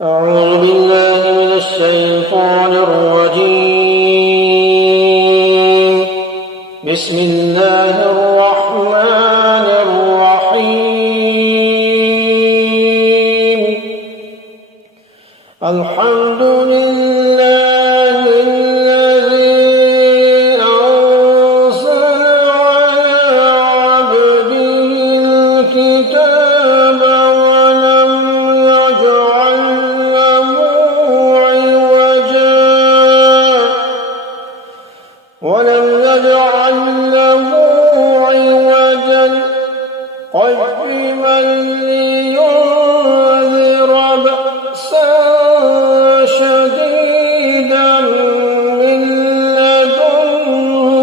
أعوذ بالله من الشيطان الرجيم بسم الله الرحمن الرحيم الحمد لله الذي أنزل على عبده الكتاب ولم يجعل له عوجا قيما لينذر بأسا شديدا من لدنه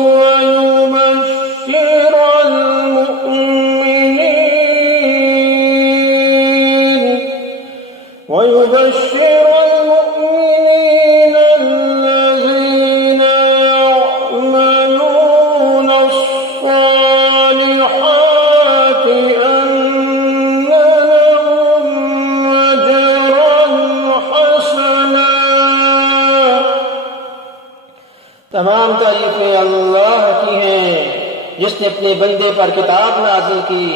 ويبشر المؤمنين الذين يعملون الصالحات أن لهم أجرا حسنا। तमाम तारीफें अल्लाह की हैं जिसने अपने बंदे पर किताब नाज़िल की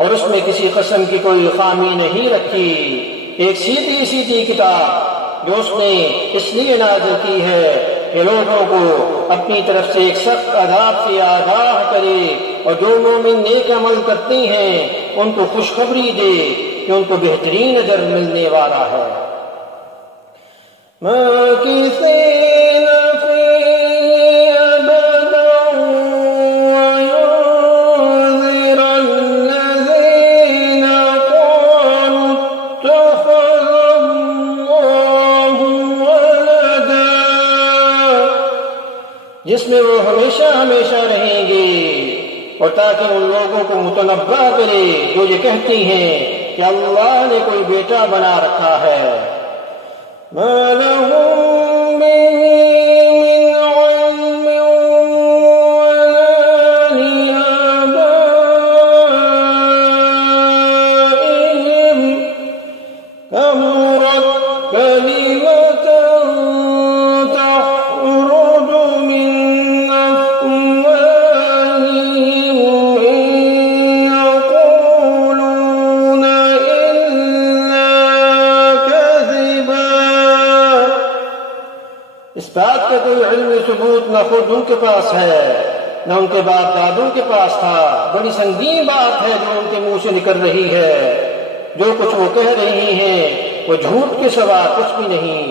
और उसमें किसी किस्म की कोई खामी नहीं रखी। एक सीधी सीधी किताब जो उसने इसलिए नाज़िल की है कि लोगों को अपनी तरफ से एक सख्त अज़ाब से आगाह करे और जो मोमिन नेक अमल करते हैं उनको खुशखबरी दे कि उनको बेहतरीन अजर मिलने वाला है। जिसमें वो हमेशा हमेशा रहेंगे और ताकि उन लोगों को मुतनब्बा करे जो ये कहती हैं कि अल्लाह ने कोई बेटा बना रखा है। इस बात का कोई इल्मी सबूत न खुद उनके पास है न उनके बाप दादों के पास था। बड़ी संगीन बात है जो उनके मुंह से निकल रही है। जो कुछ वो कह रही हैं वो झूठ के सिवा कुछ भी नहीं।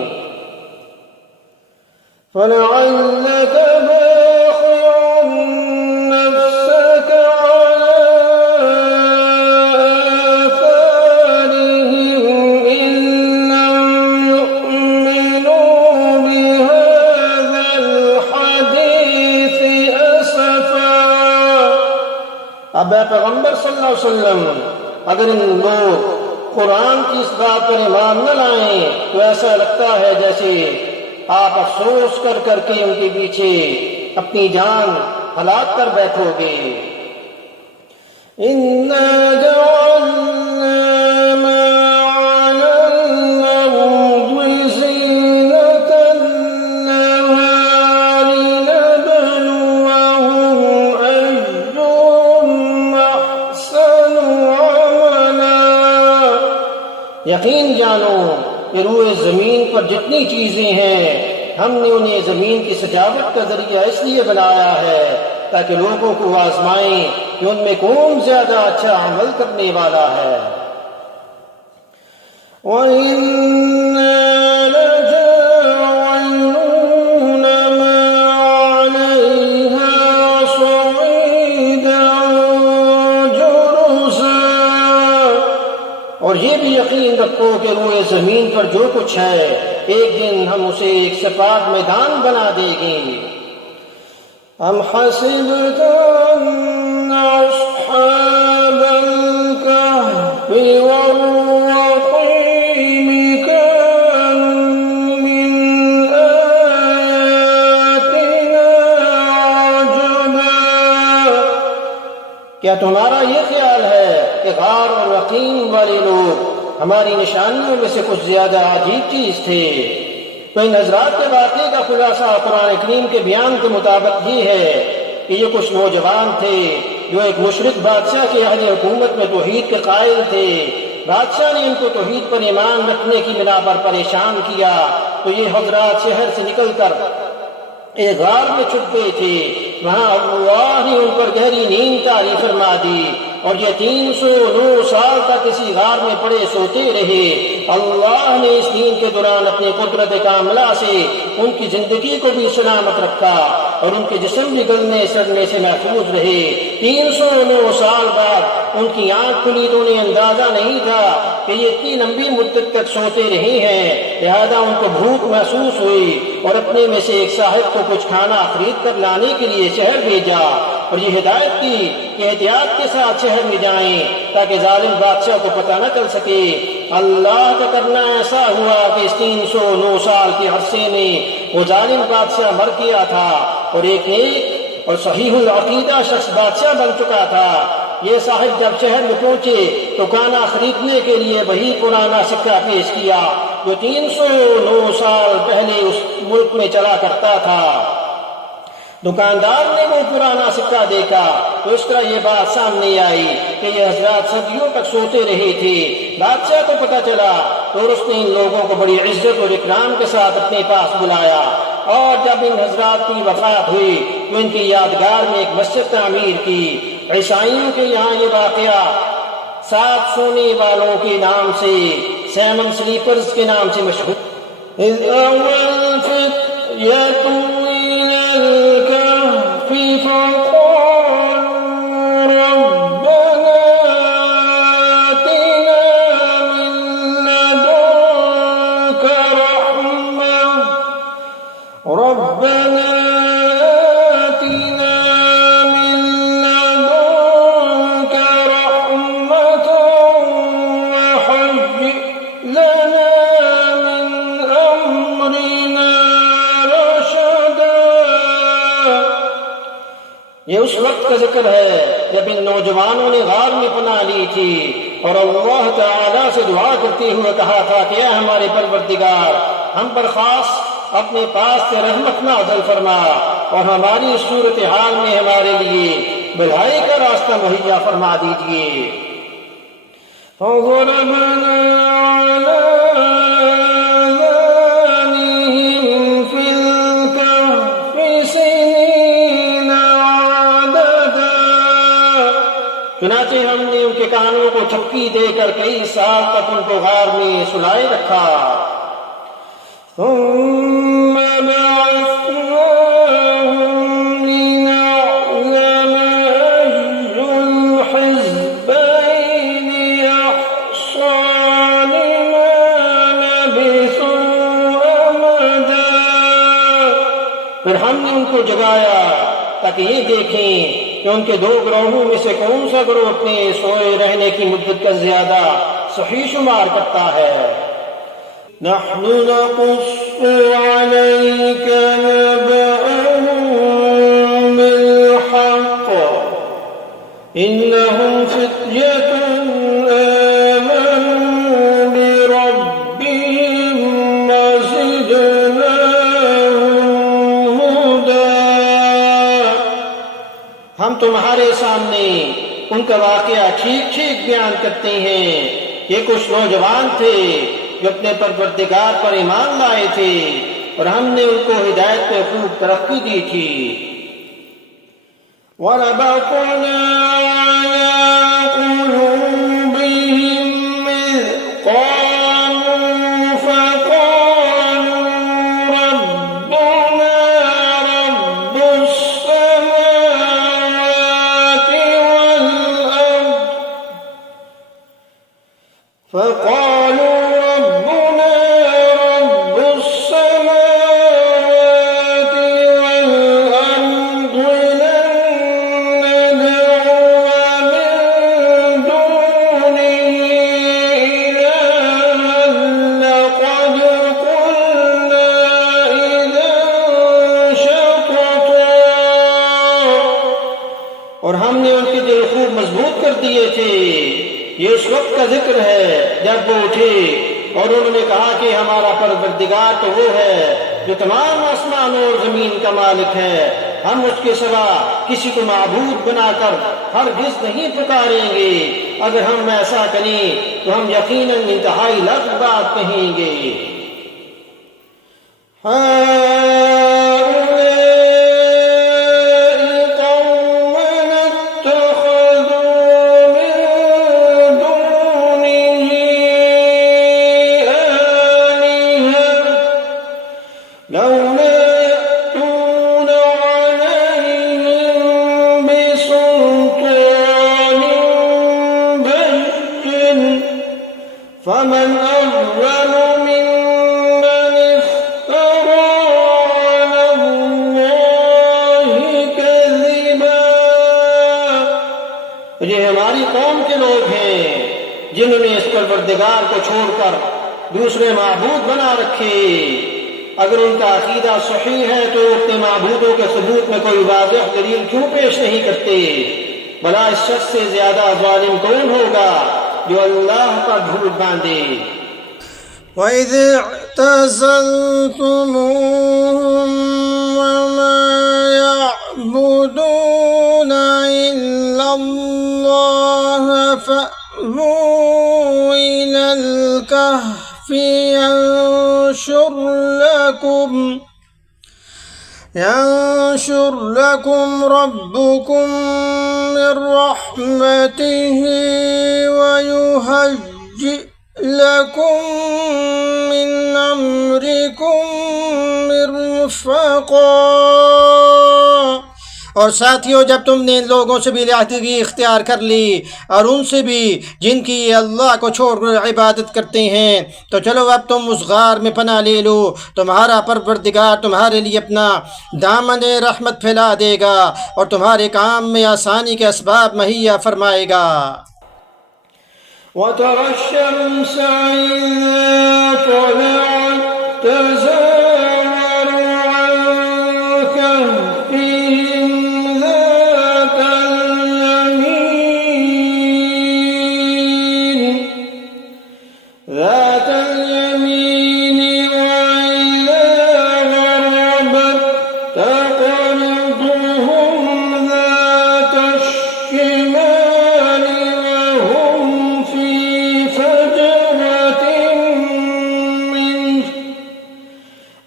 अब पैगंबर सल्लल्लाहु अलैहि वसल्लम अगर इन लोग कुरान की इस बात पर ईमान न लाएं तो ऐसा लगता है जैसे आप अफसोस कर करके उनके पीछे अपनी जान हलाक कर बैठोगे। यकीन जानो कि रूए जमीन पर जितनी चीजें हैं हमने उन्हें जमीन की सजावट का जरिया इसलिए बनाया है ताकि लोगों को आजमाएं कि उनमें कौन ज्यादा अच्छा अमल करने वाला है। और ये भी यकीन रखो कि रूए जमीन पर जो कुछ है एक दिन हम उसे एक सपाट मैदान बना देंगे। हम क्या तुम्हारा ये ख्याल है कि गार और यकीन वाले लोग हमारी निशानियों में से कुछ ज्यादा अजीब चीज थे। तो इन हजरात के वाक़े का खुलासा कुरान करीम के बयान के मुताबिक ये है कि ये कुछ नौजवान थे जो एक मुशरिक बादशाह के अहले हुकूमत में तौहीद के कायल थे। बादशाह ने इनको तौहीद पर ईमान रखने की बिना पर परेशान किया, तो ये हजरात शहर से निकलकर एक गार में छुप गए थे। वहां अल्लाह ने उन पर गहरी नींद तारी फरमा दी और ये 309 साल तक इसी गार में पड़े सोते रहे। अल्लाह ने इस नींद के दौरान अपनी कुदरत कामला से उनकी जिंदगी को भी सलामत रखा और उनके जिस्म भी गलने सड़ने से महफूज रहे। 309 साल बाद उनकी आंख खुली तो उन्हें अंदाजा नहीं था कि ये इतनी लंबी मुद्दत तक सोते रहे हैं। लिहाजा उनको भूख महसूस हुई और अपने में से एक साहिब को कुछ खाना खरीद कर लाने के लिए शहर भेजा और ये हिदायत की कि एहतियात के साथ शहर में जाएं ताकि जालिम बादशाह को पता न चल सके। अल्लाह का करना ऐसा हुआ कि इस 309 साल के अरसे में वो जालिम बादशाह मर गया था और एक नेक और सहीहुल अकीदा शख्स बादशाह बन चुका था। ये साहिब जब शहर में पहुंचे तो खाना खरीदने के लिए वही पुराना सिक्का पेश किया जो 309 साल पहले उस मुल्क में चला करता था। दुकानदार ने वो पुराना सिक्का देखा तो इस तरह ये बात सामने आई कि ये हजरात सदियों तक सोते रहे थे। बादशाह को पता चला तो उसने इन लोगों को बड़ी इज्जत और इकराम के साथ अपने पास बुलाया और जब इन हजरात की वफात हुई तो इनकी यादगार में एक मस्जिद तामीर की। ईसाइयों के यहाँ ये वाकया 7 सोने वालों के नाम से, सैमन स्लीपर्स के नाम से मशहूर। ये उस वक्त का जिक्र है जब इन नौजवानों ने गार में पनाह ली थी और अल्लाह ताला से दुआ करते हुए कहा था कि हमारे परवरदिगार हम पर खास अपने पास से रहमत नाज़िल फरमा और हमारी सूरत हाल में हमारे लिए भलाई का रास्ता मुहैया फरमा दीजिए। चुनाचे हमने उनके कानों को चक्की देकर कई साल तक उनको गार में सुलाए रखा। फिर हमने उनको जगाया ताकि ये देखें कि उनके 2 ग्रोहों में से कौन सा ग्रोह अपने सोए रहने की मुद्दत का ज्यादा सही शुमार करता है। नहनु नक़ुस्सु अलैका नबअहुम बिल-हक़्क़ इन्नहुम फ़ित्यतुन आमनू बिरब्बिहिम वज़िदनाहुम हुदा। हम तुम्हारे सामने उनका वाकया ठीक ठीक बयान करते हैं। ये कुछ नौजवान थे जो अपने परवरदिगार पर ईमान लाए थे और हमने उनको हिदायत पे खूब तरक्की दी थी। वरबतना अला क़ुलूबिहिम इज़ क़ालू फ़क़ालू रब्बुना रब्बुस समावाति वल अर्द फ़क़ालू ये उस वक्त का जिक्र है जब वो उठे और उन्होंने कहा कि हमारा परवरदिगार तो वो है जो तमाम आसमान और जमीन का मालिक है, हम उसके सिवा किसी को माबूद बनाकर हरगिज़ नहीं पुकारेंगे। अगर हम ऐसा करें तो हम यकीनन इंतहाई लफ्ज़ बात कहेंगे। فمن أظلم ممن افترى على الله كذبا। ये हमारी कौम के लोग हैं जिन्होंने इस परवरदिगार को छोड़कर दूसरे माबूद बना रखे। अगर उनका अकीदा सही है तो अपने माबूदों के सबूत में कोई वाज़ेह दलील क्यों पेश नहीं करते? भला इस शख्स से ज्यादा ज़ालिम कौन होगा जो अल्लाह का झूठ बांधे। وَإِذِ اعْتَزَلْتُمُوهُمْ وَمَا يَعْبُدُونَ إِلَّا اللَّهَ فَأْوُوا إِلَى الْكَهْفِ ينشر لكم ربكم من رحمته ويهيئ لكم من أمركم مرفقا। और साथियों, जब तुमने इन लोगों से भी लिहाज़गी इख्तियार कर ली और उनसे भी जिनकी अल्लाह को छोड़कर इबादत करते हैं, तो चलो अब तुम उस गार में पनाह ले लो। तुम्हारा परवरदिगार तुम्हारे लिए अपना दामन रहमत फैला देगा और तुम्हारे काम में आसानी के असबाब मुहैया फरमाएगा।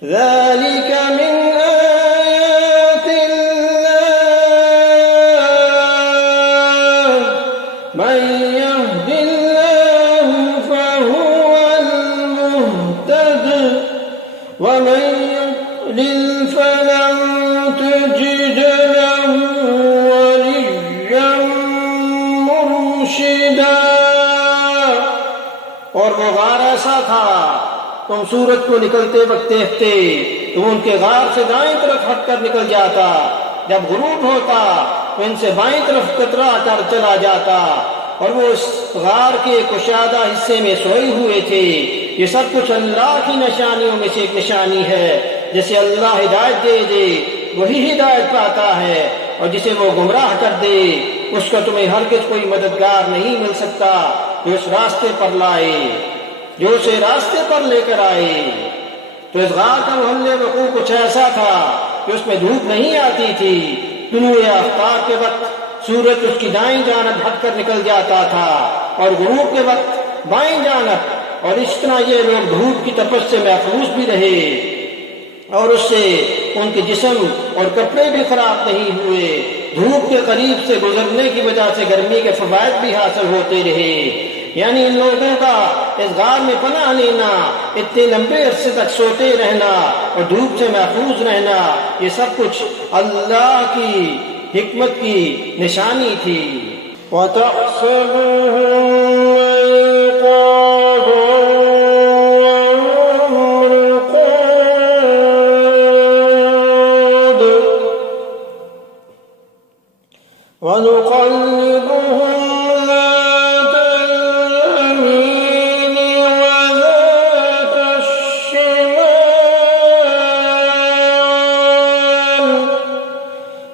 ذلك من آيات الله من يهد الله فهو المهتد ومن يضلل فلن تجد له وليا مرشدا। और वो गार ऐसा था, तुम सूरज को निकलते वक्त देखते तो उनके गार से दाएं तरफ हटकर निकल जाता, जब गुरूब होता तो इनसे बाएं तरफ कतरा कर चला जाता और वो इस गार के कुशादा हिस्से में सोए हुए थे। ये सब कुछ अल्लाह की निशानियों में से एक निशानी है। जिसे अल्लाह हिदायत दे दे वही हिदायत पाता है, और जिसे वो गुमराह कर दे उसका तुम्हें हरगिज़ कोई मददगार नहीं मिल सकता जो इस रास्ते पर लाए, जो उसे रास्ते पर लेकर आए। तो इस गार का महल्ले वकूअ कुछ ऐसा था कि उसमें धूप नहीं आती थी। तुलूए आफ्ताब के वक्त सूरज उसकी दाईं जानब हटकर निकल जाता था और गुरूब के वक्त बाईं जानब, और इस तरह ये लोग धूप की तपश से महफूज भी रहे और उससे उनके जिस्म और कपड़े भी खराब नहीं हुए। धूप के करीब से गुजरने की वजह से गर्मी के फवायद भी हासिल होते रहे। यानी इन लोगों का इस गार में पनाह लेना, इतने लंबे अरसे तक सोते रहना और धूप से महफूज रहना, ये सब कुछ अल्लाह की हिकमत की निशानी थी। ونقلبهم ذات اليمين وذات الشمال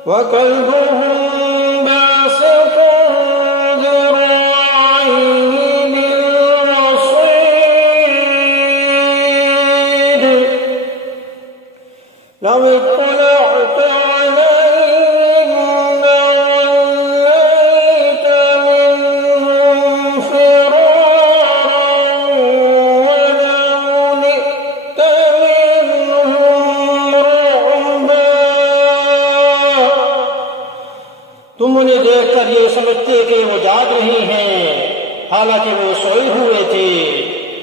وكلبهم باسط ذراعيه لو اطلعت عليهم لوليت منهم فرارا ولملئت منهم رعبا। तुम उन्हें देखकर ये समझते कि वो जाग रही हैं, हालांकि वो सोए हुए थे,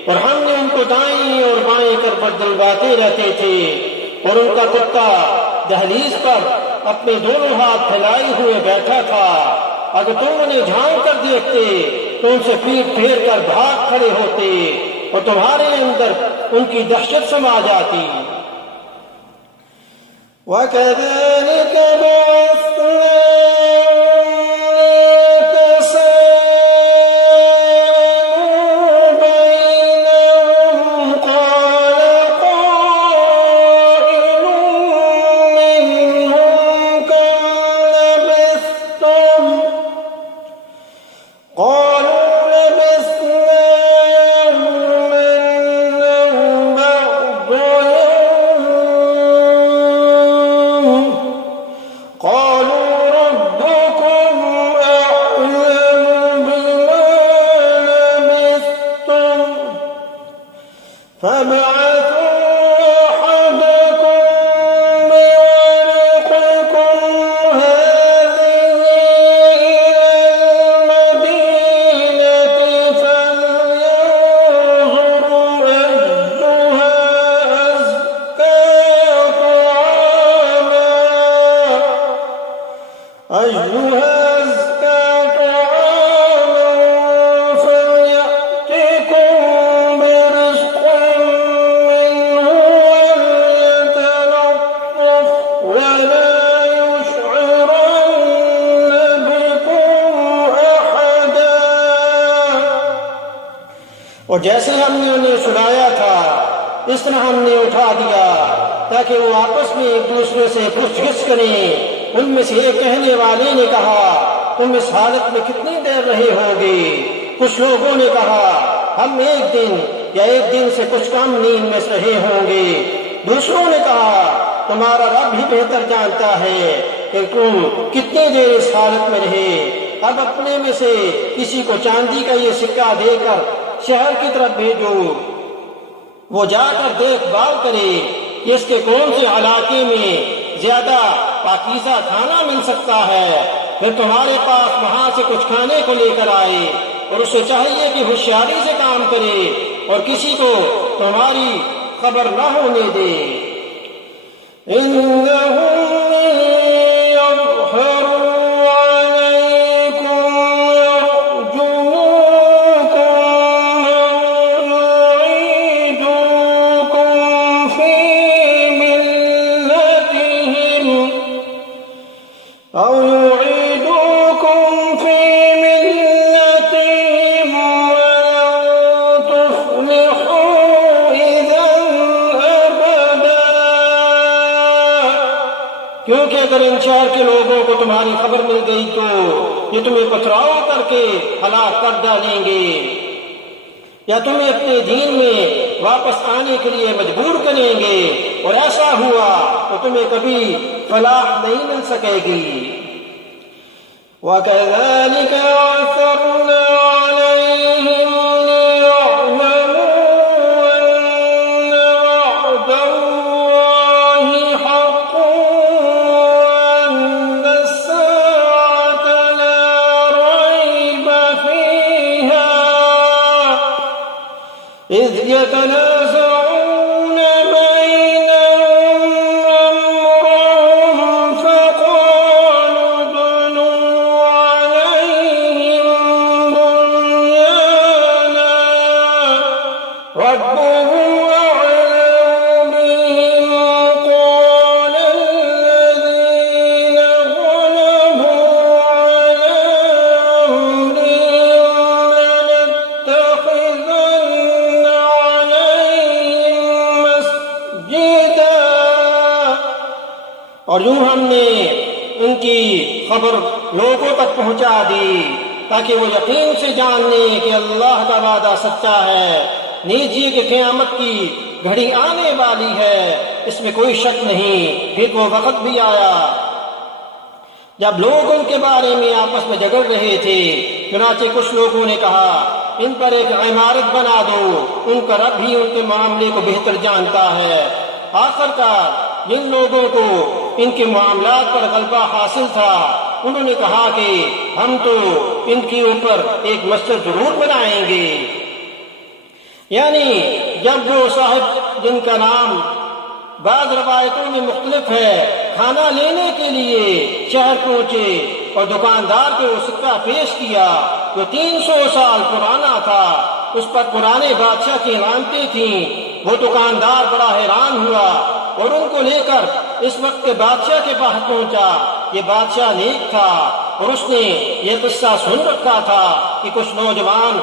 और हमने उनको दाएं और बाएं कर दिलवाते रहते थे, और उनका कुत्ता दहलीज पर अपने दोनों हाथ फैलाए हुए बैठा था। अगर तुम उन्हें झांक कर देखते तो उनसे पीठ फेर कर भाग खड़े होते और तुम्हारे अंदर उनकी दहशत समा जाती। वकज़ालिक और जैसे हमने उन्हें सुनाया था इस तरह हमने उठा दिया ताकि वो आपस में एक दूसरे से पूछगिछ करें। उनमें से एक कहने वाले ने कहा, तुम इस हालत में कितनी देर रहे होगे? कुछ लोगों ने कहा, हम एक दिन या एक दिन से कुछ कम नींद में रहे होंगे। दूसरों ने कहा, तुम्हारा रब ही बेहतर जानता है कि तुम कितनी देर इस हालत में रहे। अब अपने में से किसी को चांदी का ये सिक्का देकर शहर की तरफ भेजो, वो जाकर देखभाल करे कि इसके कौन से इलाके में ज्यादा पाकीज़ा खाना मिल सकता है, फिर तुम्हारे पास वहां से कुछ खाने को लेकर आए, और उसे चाहिए कि होशियारी से काम करे और किसी को तुम्हारी खबर न होने दे। क्योंकि अगर इन शहर के लोगों को तुम्हारी खबर मिल गई तो ये तुम्हें पथराव करके हलाक कर डालेंगे या तुम्हें अपने दीन में वापस आने के लिए मजबूर करेंगे, और ऐसा हुआ तो तुम्हें कभी फलाह नहीं मिल सकेगी। वकज़ालिक अथरना अलैहिम लियअलमू अन्न वअदल्लाहि हक़्क़ुन वअन्न अस्साअत ला रैब फीहा इज़ यतनाज़ऊन बैनहुम अम्रहुम फक़ालू इब्नू अलैहिम बुन्याना रब्बुहुम अ'लम बिहिम क़ाल الذين غلبوا على أمرهم لنتخذن عليهم مسجدا। और यूं हमने उनकी खबर लोगों तक पहुंचा दी ताकि वो यकीन से जान लें कि अल्लाह का वादा सच्चा है। नीजिए कि क़यामत की घड़ी आने वाली है, इसमें कोई शक नहीं। फिर वो वक्त भी आया जब लोग उनके बारे में आपस में झगड़ रहे थे। चुनाचे कुछ लोगों ने कहा, इन पर एक इमारत बना दो, उनका रब भी उनके मामले को बेहतर जानता है। आखिरकार जिन लोगों को इनके मामलात पर गलबा हासिल था, उन्होंने कहा कि हम तो इनके ऊपर एक मस्जिद जरूर बनाएंगे। यानी जब वो साहिब, जिनका नाम बाद रवायतों में मुख्तलिफ है, खाना लेने के लिए शहर पहुंचे और दुकानदार को वो सिक्का पेश किया जो 300 साल पुराना था, उस पर पुराने बादशाह की इमारतें थीं। वो दुकानदार बड़ा हैरान हुआ और उनको लेकर इस वक्त के बादशाह के पास पहुंचा। ये बादशाह नेक था और उसने ये किस्सा सुन रखा था कि कुछ नौजवान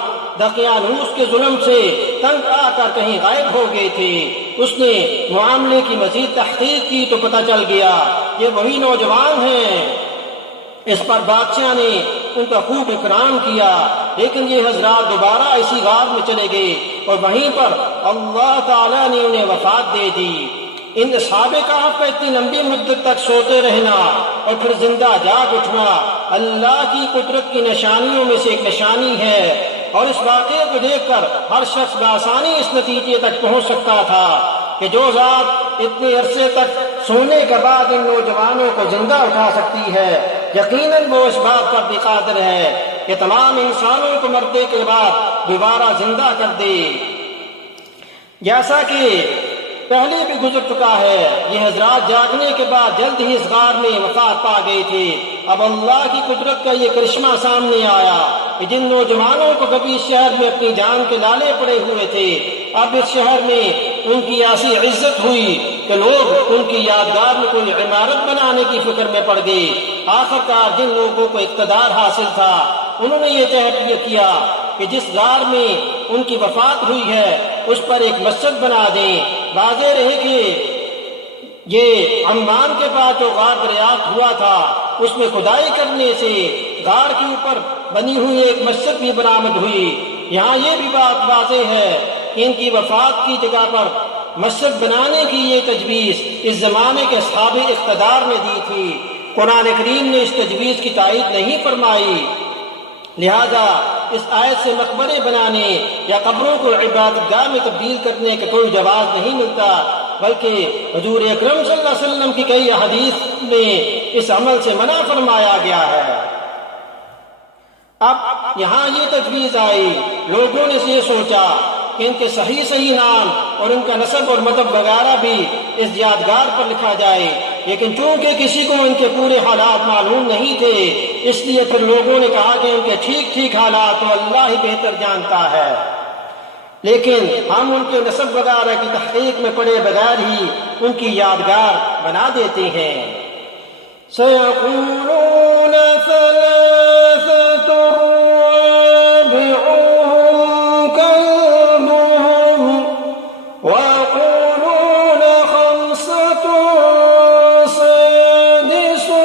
दकियानूस के जुल्म से तंग आकर कहीं गायब हो गए थे। उसने मामले की मजीद तहकीक की तो पता चल गया ये वही नौजवान हैं। इस पर बादशाह ने उनका खूब इकराम किया, लेकिन ये हजरात दोबारा इसी गार में चले गए और वहीं पर अल्लाह ताला ने उन्हें वफात दे दी। इन असहाबे कहफ पर इतनी लंबी मुद्दत तक सोते रहना और फिर जिंदा जाग उठना अल्लाह की कुदरत की निशानियों में से एक निशानी है। और इस वाक़े को देखकर हर शख्स बआसानी इस नतीजे तक पहुंच सकता था कि जो ज़ात इतने अरसे तक सोने के बाद इन नौजवानों को जिंदा उठा सकती है, यकीनन वो इस बात पर भी कादिर है कि तमाम इंसानों को मरने के बाद दोबारा जिंदा कर दे। जैसा कि पहले भी गुजर चुका है, ये हजरात जागने के बाद जल्द ही इस गार में वफात पा गए थे। अब अल्लाह की कुदरत का ये करिश्मा सामने आया कि जिन नौजवानों को कभी इस शहर में अपनी जान के लाले पड़े हुए थे, अब इस शहर में उनकी ऐसी इज्जत हुई कि लोग उनकी यादगार में कोई इमारत बनाने की फिक्र में पड़ गए। आखिरकार जिन लोगों को इक़्तिदार हासिल था, उन्होंने ये तय किया कि जिस गार में उनकी वफात हुई है उस पर एक मस्जिद बना दें। वाज़ेह रहे कि ये अम्मान के पास जो गार दरियाफ्त हुआ था, उसमें खुदाई करने से गार के ऊपर बनी हुई एक मस्जिद भी बरामद हुई। यहाँ ये भी बात वाज़ेह है कि इनकी वफात की जगह पर मस्जिद बनाने की ये तजवीज़ इस ज़माने के साबिक़ इक़्तिदार ने दी थी। कुरान करीम ने इस तजवीज़ की तायीद नहीं फरमाई, लिहाजा इस आयत से मकबरे बनाने या कब्रों को इबादतगाह में तब्दील करने का कोई जवाब नहीं मिलता, बल्कि हुजूर अकरम सल्लल्लाहु अलैहि वसल्लम की कई हदीस में इस अमल से मना फरमाया गया है। अब यहाँ ये तजवीज़ आई, लोगों ने ये सोचा कि इनके सही सही नाम और इनका नसब और मदब वगैरह भी इस यादगार पर लिखा जाए, लेकिन चूंकि किसी को इनके पूरे हालात मालूम नहीं थे, इसलिए फिर लोगों ने कहा कि उनके ठीक ठीक हालात तो अल्लाह ही बेहतर जानता है, लेकिन हम उनके नसब वगैरह की तहकीक में पड़े बगैर ही उनकी यादगार बना देते हैं। सयक़ूलून सलासतुर राबिउहुम कल्बुहुम वयक़ूलून खम्सतुन सादिसुहुम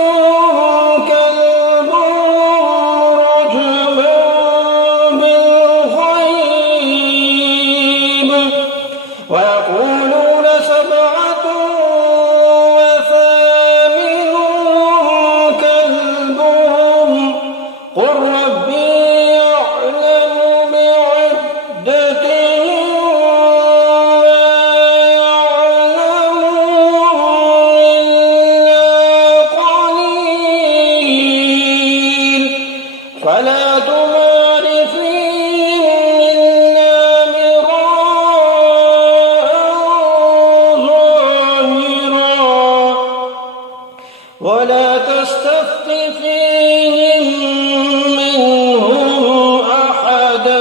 कल्बुहुम रजमान बिलग़ैब वयक़ूलून सबअतुन वला तस्तफ्ति फीहिम मिनहुम अहदा।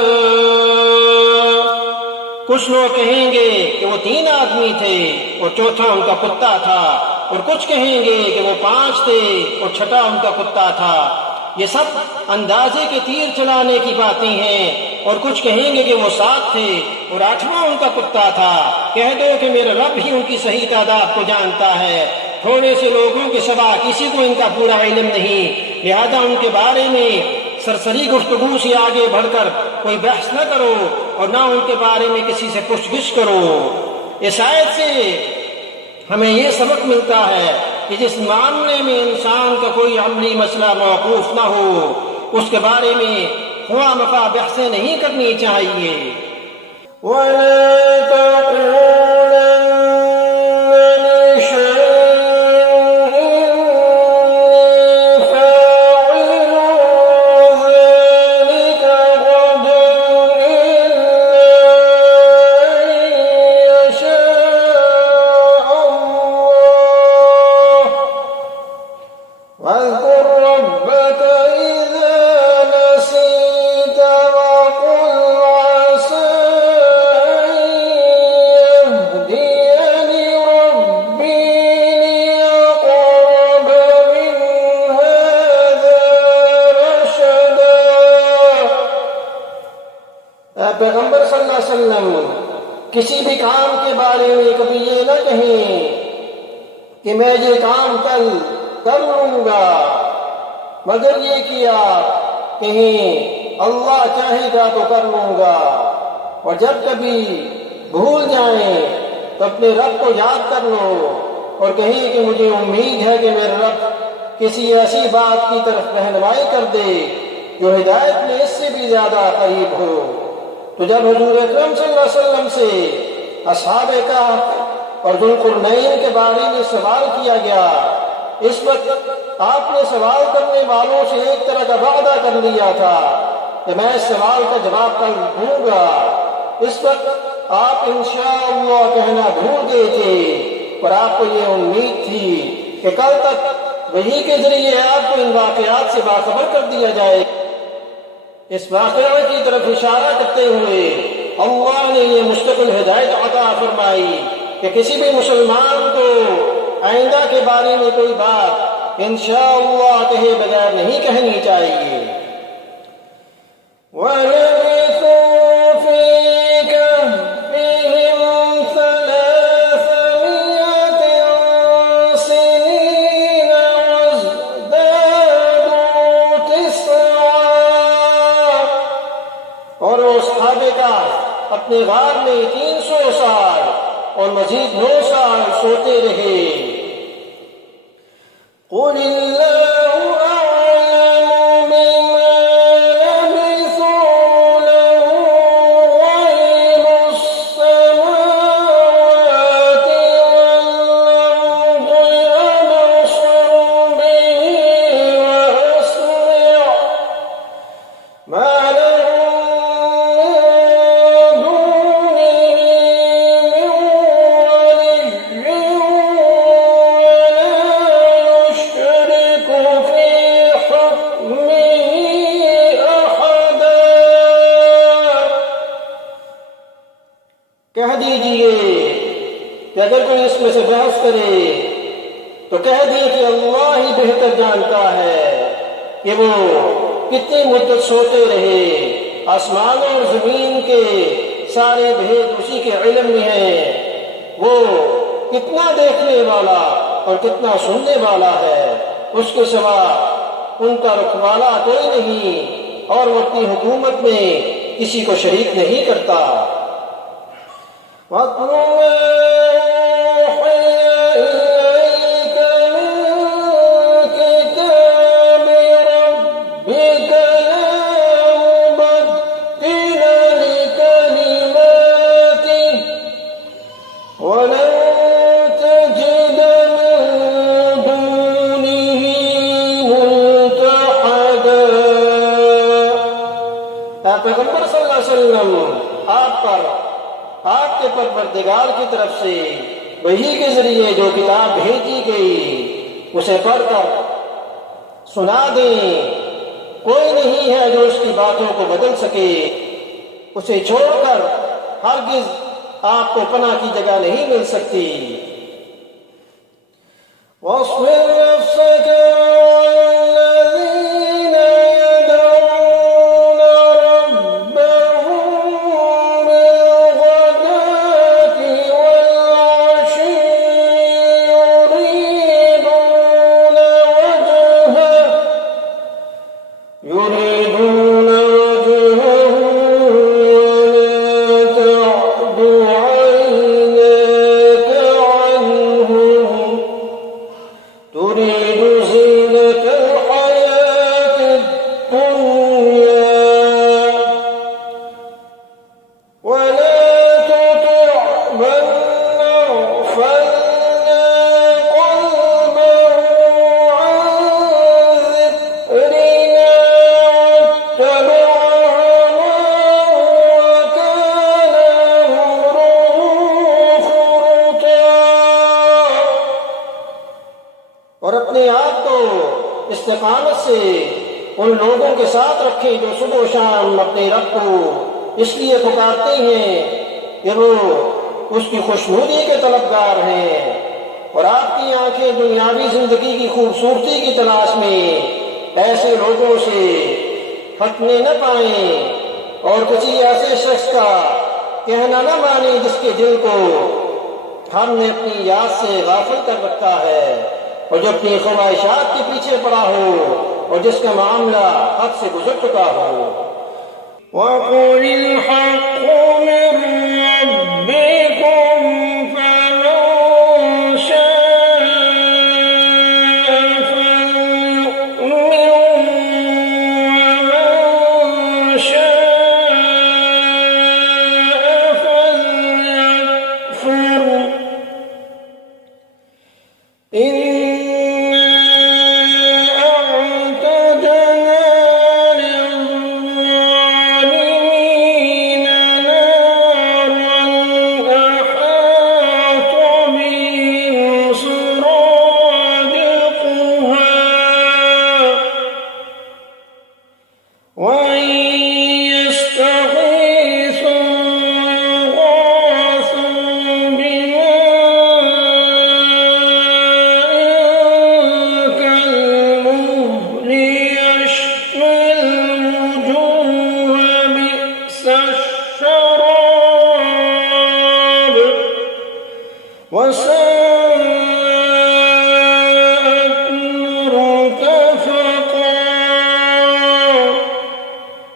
कुछ लोग कहेंगे कि वो 3 आदमी थे और चौथा उनका कुत्ता था, और कुछ कहेंगे कि वो 5 थे और छठा उनका कुत्ता था। ये सब अंदाजे के तीर चलाने की बातें हैं। और कुछ कहेंगे कि वो 7 थे और 8वां उनका कुत्ता था। कह दो कि मेरा रब ही उनकी सही तादाद को जानता है, थोड़े से लोगों के सिवा किसी को इनका पूरा इल्म नहीं, लिहाजा उनके बारे में सरसरी गुफ्तगू से आगे बढ़कर कोई बहस न करो और ना उनके बारे में किसी से पूछगिछ करो। इस आयत से हमें ये सबक मिलता है कि जिस मामले में इंसान का कोई अमली मसला मौकूफ ना हो उसके बारे में खुआ मखा बहसें नहीं करनी चाहिए। पैगंबर सल्लल्लाहु अलैहि वसल्लम किसी भी काम के बारे में कभी ये न कहें कि मैं ये काम कल कर लूंगा, मगर ये किया कहें अल्लाह चाहेगा तो कर लूंगा। और जब कभी भूल जाएं तो अपने रब को याद कर लो और कहें कि मुझे उम्मीद है कि मेरा रब किसी ऐसी बात की तरफ रहनुमाई कर दे जो हिदायत में इससे भी ज्यादा करीब हो। तो जब हुजूर अकरम सल्लल्लाहु अलैहि वसल्लम से असहाबे कहफ और जुल्कुरनैन के बारे में सवाल किया गया, इस वक्त आपने सवाल करने वालों से एक तरह का वादा कर लिया था कि मैं इस सवाल का जवाब कल दूंगा। इस वक्त आप इंशाअल्लाह कहना भूल गए थे और आपको ये उम्मीद थी कि कल तक वही के जरिए आपको इन वाकयात से बाखबर कर दिया जाए। इस वाकया की तरफ इशारा करते हुए अल्लाह ने ये मुस्तकिल हिदायत अता फरमाई कि किसी भी मुसलमान को आइंदा के बारे में कोई बात इंशाअल्लाह कहे बगैर नहीं कहनी चाहिए। और वो सहाबे का अपने गार में 300 साल और मजीद 9 साल सोते रहे। कह दीजिए कि अगर कोई इसमें से बहस करे तो कह दिए कि अल्लाह ही बेहतर जानता है कि वो कितनी मुद्दत सोते रहे। आसमानों और जमीन के सारे भेद उसी के इल्म में है। वो कितना देखने वाला और कितना सुनने वाला है, उसके सिवा उनका रखवाला कोई नहीं और वो अपनी हुकूमत में किसी को शरीक नहीं करता। पैगंबर सल्लल्लाहु अलैहि वसल्लम आप पर आपके परवरदिगार की तरफ से वही के जरिए जो किताब भेजी गई उसे पढ़कर सुना दें। कोई नहीं है जो उसकी बातों को बदल सके। उसे छोड़कर हरगिज आपको पनाह की जगह नहीं मिल सकती। अपने आप को इस्तिकामत से उन लोगों के साथ रखें जो सुबह शाम अपने रब को इसलिए पुकारते हैं कि वो उसकी खुशनुदी के तलबगार हैं। और आपकी आंखें दुनियावी जिंदगी की खूबसूरती की तलाश में ऐसे लोगों से फटने न पाएं और किसी ऐसे शख्स का कहना न माने जिसके दिल को हमने अपनी याद से गाफिल कर रखा है और जो अपनी ख्वाहिशात के पीछे पड़ा हो और जिसका मामला हद से गुजर चुका हो। वक़ुलिल हक़्क़ु मिर रब्बिकुम फमन शाअ फलयु'मिन वमन शाअ फलयकफुर।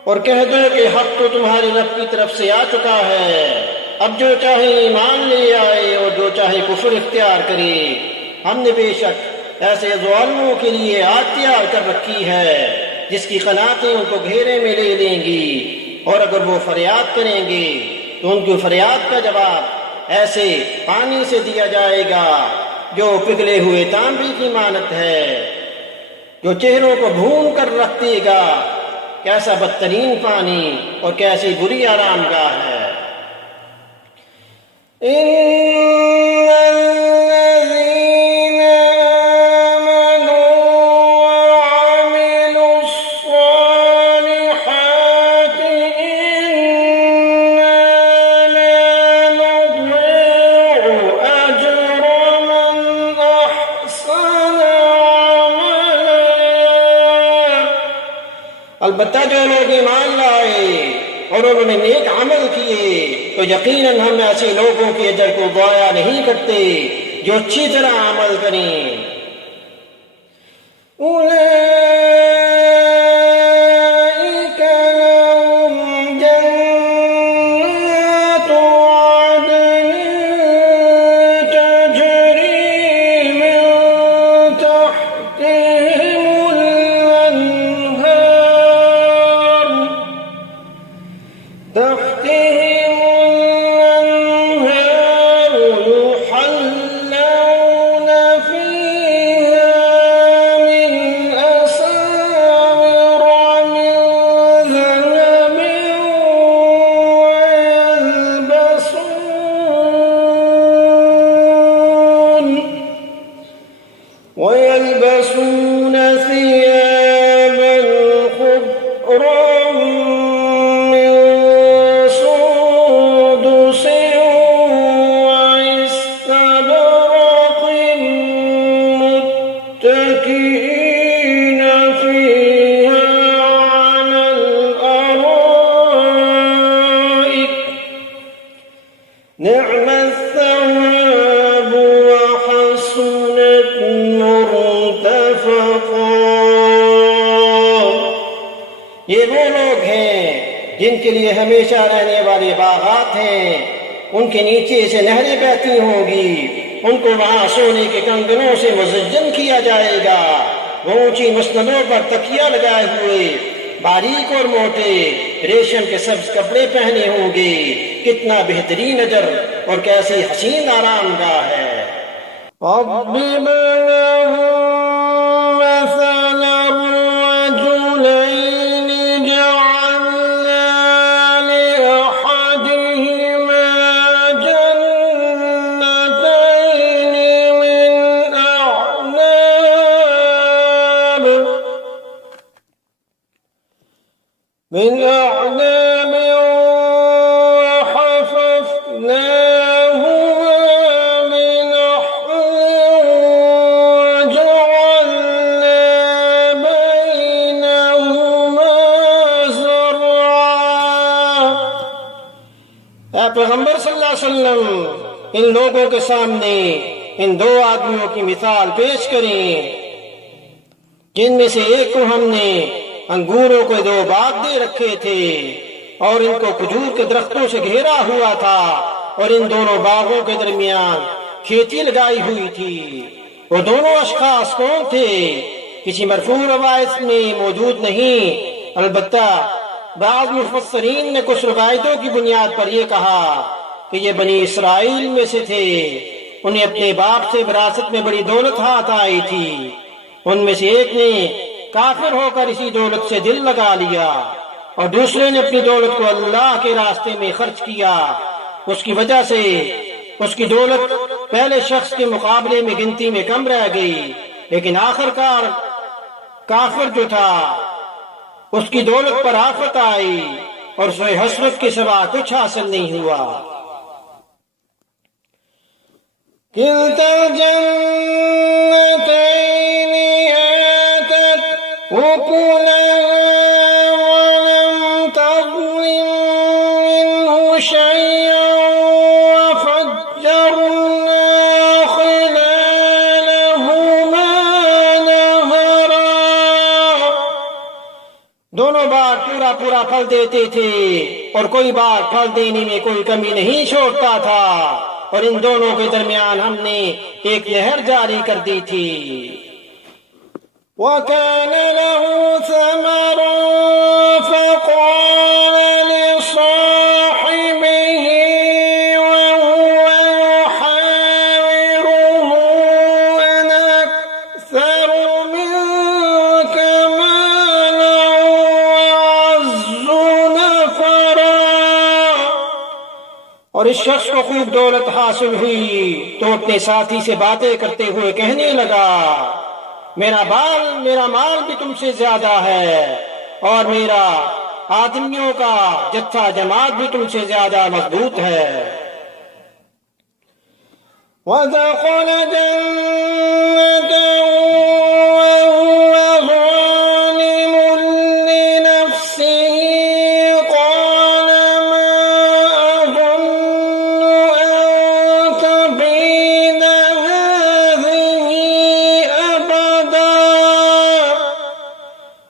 और कह दो कि हक तो तुम्हारे रब की तरफ से आ चुका है, अब जो चाहे ईमान ले आए और जो चाहे कुफ्र इख्तियार करे। हमने बेशक ऐसे ज़ालिमों के लिए आग तैयार कर रखी है जिसकी क़नातें उनको घेरे में ले लेंगी, और अगर वो फरियाद करेंगे तो उनकी फरियाद का जवाब ऐसे पानी से दिया जाएगा जो पिघले हुए तांबे की मानत है, जो चेहरों को भून कर रख देगा। कैसा बदतरीन पानी और कैसी बुरी आरामगाह है। अलबत्ता जो लोग ईमान लाए और उन्होंने नेक अमल किए तो यकीनन हम ऐसे लोगों के अजर को ज़ाया नहीं करते जो अच्छी तरह अमल करें। ويلبسون ثيابا خضرا من سندس واستبرق متكئين فيها على الأرائك نعم الثواب وحسنت مرتفقا। ये वो लोग हैं जिनके लिए हमेशा रहने वाले बागात हैं, उनके नीचे से नहरें बहती होंगी, उनको वहां सोने के कंगनों से मुज़ज्जन किया जाएगा। वो ऊंची मसनदों पर तकिया लगाए हुए बारीक और मोटे रेशम के सब्ज कपड़े पहने होंगे। कितना बेहतरीन अजर और कैसी हसीन आरामगाह है। من أعناب وحففناهما بنحر وجعلنا بينهما زرعا। पैगंबर सल्लल्लाहु अलैहि वसल्लम इन लोगों के सामने इन दो आदमियों की मिसाल पेश करें जिनमें से एक को हमने अंगूरों के दो बाग दे रखे थे और इनको खजूर के दरख्तों से घेरा हुआ था और इन दोनों बागों के दरमियान खेती लगाई हुई थी। वो दोनों अशखास कौन थे? किसी मरफू रवायत में मौजूद नहीं, अलबत्ता बाज़ मुफस्सिरीन ने कुछ रवायतों की बुनियाद पर यह कहा कि ये बनी इसराइल में से थे। उन्हें अपने बाप से विरासत में बड़ी दौलत हाथ आई थी। उनमें से एक ने काफिर होकर इसी दौलत से दिल लगा लिया और दूसरे ने अपनी दौलत को अल्लाह के रास्ते में खर्च किया। उसकी वजह से उसकी दौलत पहले शख्स के मुकाबले में गिनती में कम रह गई, लेकिन आखिरकार काफिर जो था उसकी दौलत पर आफत आई और उसे हसरत के सिवा कुछ हासिल नहीं हुआ। किल्तल जन्नतैन आतत उकुलहा वलम तज़लिम मिन्हु शैअन वफज्जरना खिलालहुमा नहरा। दोनों बार पूरा पूरा फल देते थे और कोई बार फल देने में कोई कमी नहीं छोड़ता था और इन दोनों के दरमियान हमने एक नहर जारी कर दी थी। वकान लहू समरुन फक़ाल लिसाहिबिही वहुवा युहाविरुहु अना अक्सरु मिन्क मालन वअअज़्ज़ु नफ़रा। और इस शख्स को खूब दौलत हासिल हुई तो अपने साथी से बातें करते हुए कहने लगा, मेरा माल भी तुमसे ज्यादा है और मेरा आदमियों का जत्था जमात भी तुमसे ज्यादा मजबूत है। वदख़ल जन्नतहु वहुव ज़ालिमुन लिनफ़्सिही क़ाल मा अज़ुन्नु अन तबीद हाज़िही अबदा।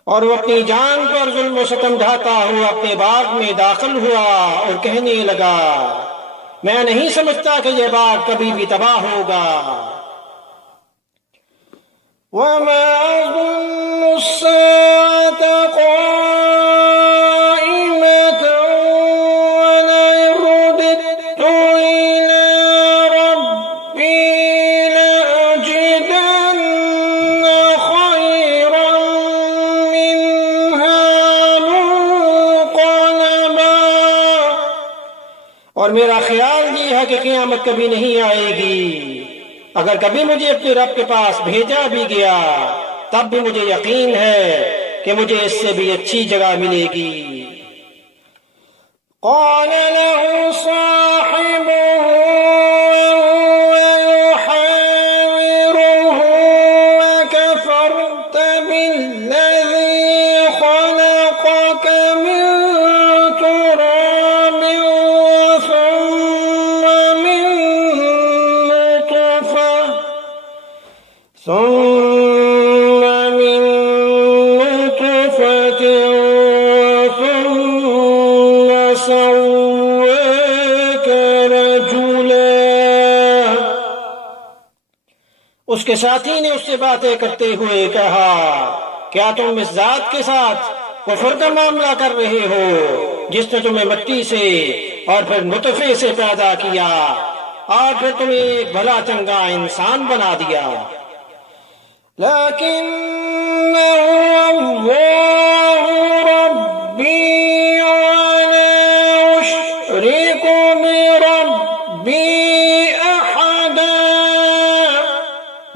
और वो अपनी जान पर जुल्म व सितम ढाता हुआ अपने बाग में दाखिल हुआ और कहने लगा, मैं नहीं समझता कि यह बाग कभी भी तबाह होगा। वमा अज़ुन्नु अस्साअत क़ाइमतन वलइन रुदित्तु इला रब्बी लअजिदन्न खैरन मिन्हा मुनक़लबा। और मेरा ख्याल ये है कि क़यामत कभी नहीं आएगी। अगर कभी मुझे अपने रब के पास भेजा भी गया तब भी मुझे यकीन है कि मुझे इससे भी अच्छी जगह मिलेगी। क़ाल लहु साहिबुहु वहुव युहाविरुहु अकफ़रत बिल्लज़ी ख़लक़क मिन तुराबिन ثم من نطفة ثم سواك رجلا। उसके साथी ने उससे बातें करते हुए कहा, क्या तुम इस जात के साथ कुफ्र का मामला कर रहे हो जिसने तुम्हें मिट्टी से और फिर नुतफे से पैदा किया और फिर तुम्हें एक भला चंगा इंसान बना दिया। लकिन्नहु अल्लाहु रब्बी वला उश्रिकु बिरब्बी अहदा।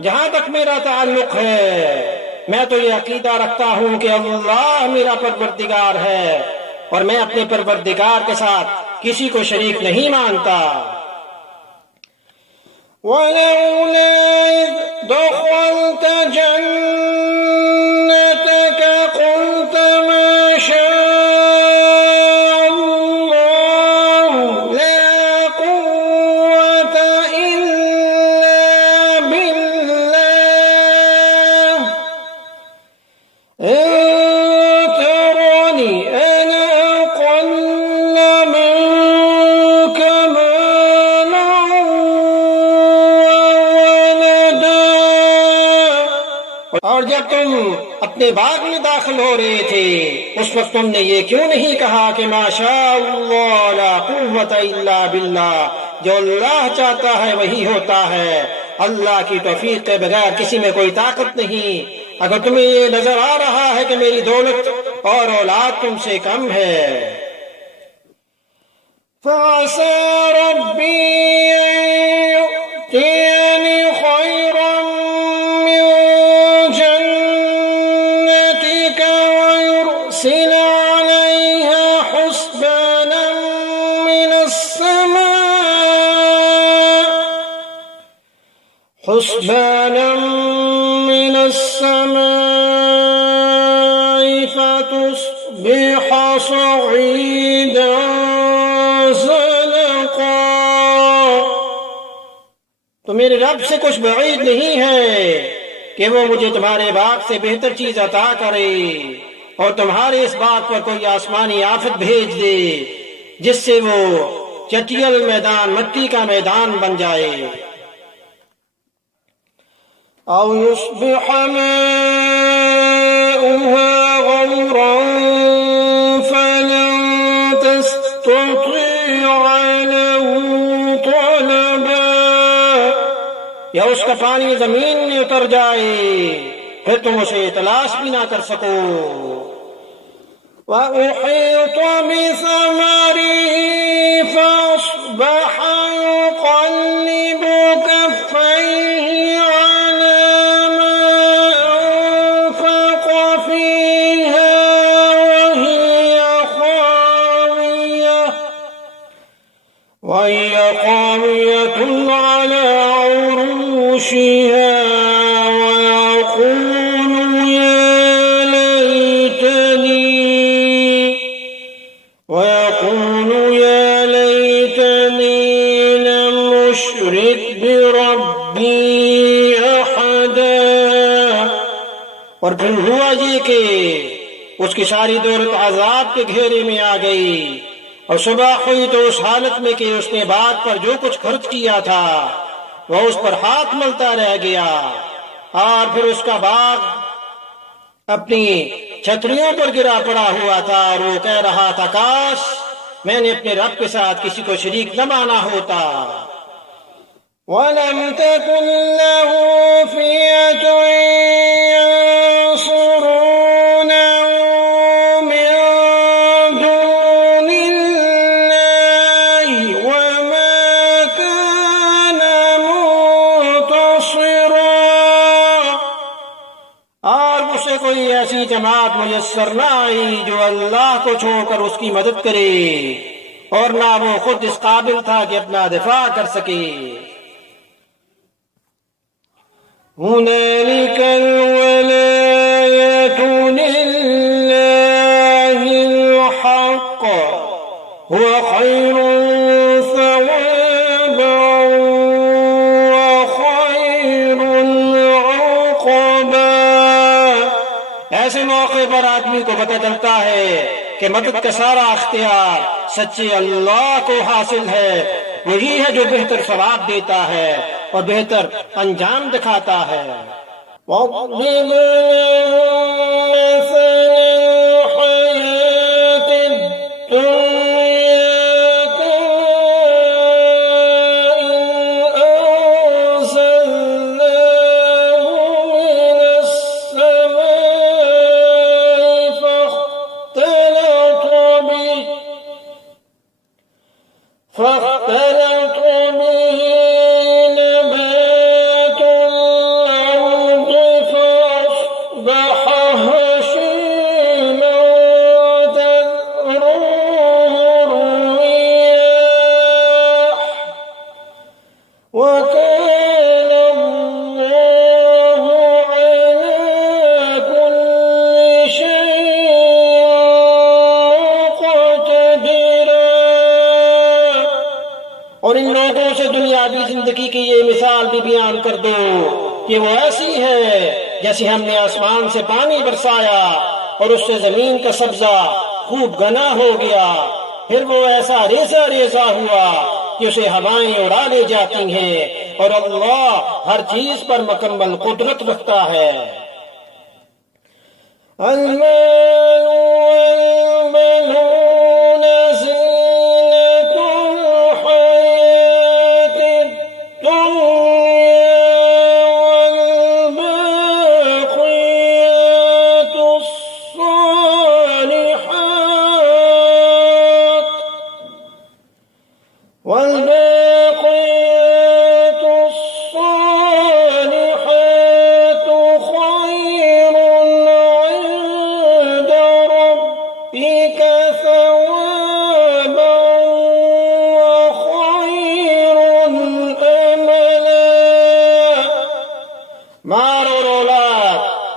जहां तक मेरा ताल्लुक है मैं तो ये अकीदा रखता हूं कि अल्लाह मेरा परवरदिगार है और मैं अपने परवरदिगार के साथ किसी को शरीक नहीं मानता। वलौला इज़ दख़लत जन्नतक क़ुल्त मा शाअल्लाहु ला क़ुव्वत इल्ला बिल्लाह इन तरनी अना अक़ल्ल मिनक मालन और जब तुम अपने बाग में दाखिल हो रहे थे उस वक्त तुमने ये क्यों नहीं कहा कि माशाअल्लाह ला कुव्वता इल्ला बिल्लाह, जो अल्लाह चाहता है वही होता है, अल्लाह की तौफीक के बगैर किसी में कोई ताकत नहीं। अगर तुम्हें ये नजर आ रहा है कि मेरी दौलत और औलाद तुमसे कम है, फ़असा रब्बी अन यु'तियनी खैरन मिन जन्नतिक वयुरसिल अलैहा हुस्बानन मिनस समाई फतुस्बिह सईदन ज़लक़ा। तो मेरे रब से कुछ बईद नहीं है कि वो मुझे तुम्हारे बाग से बेहतर चीज अता करे और तुम्हारे इस बाग पर कोई आसमानी आफत भेज दे जिससे वो चटियल मैदान, मट्टी का मैदान बन जाए। औ युस्बिह माउहा गौरन फलन तस्ततिअ लहु तलबा, या उसका पानी जमीन में उतर जाए फिर तुम उसे तलाश भी ना कर सको। वउहीत बिसमरिही फअस्बह युक़ल्लिबु कफ़्फ़ैहि अला मा अनफ़क़ फ़ीहा वहिय ख़ावियतुन अला उरूशिहा ويقول يا ليتني لم أشرك بربي أحدا। और फिर हुआ ये कि उसकी सारी दौलत अजाब के घेरे में आ गई और सुबह हुई तो उस हालत में कि उसने बाग पर जो कुछ खर्च किया था वह उस पर हाथ मलता रह गया और फिर उसका बाग अपनी छतरियों पर गिरा पड़ा हुआ था और वो कह रहा था काश मैंने अपने रब के साथ किसी को शरीक न माना होता। वलम तकुन लहू फियतुन यंसुरूनहु मिन दूनिल्लाहि वमा कान मुंतसिरा, और उसे कोई ऐसी जमात मुयस्सर न आई जो अल्लाह को छोड़कर उसकी मदद करे और ना वो खुद इस काबिल था कि अपना दिफा कर सके। हुनालिकल वलायतु लिल्लाहिल हक़ हुवा खैरुन सवाबन व खैरुन उक़बा। ऐसे मौके पर आदमी को पता चलता है कि मदद का सारा अख्तियार सच्चे अल्लाह को हासिल है, वही है जो बेहतर सवाब देता है और बेहतर अंजाम दिखाता है। فاختلط به نبات الأرض فأصبح هشيما बयान कर दो कि वो ऐसी है जैसे हमने आसमान से पानी बरसाया और उससे जमीन का सब्जा खूब घना हो गया, फिर वो ऐसा रेजा रेजा हुआ कि उसे हवाएं उड़ा ले जाती हैं, और अल्लाह हर चीज पर मुकम्मल कुदरत रखता है।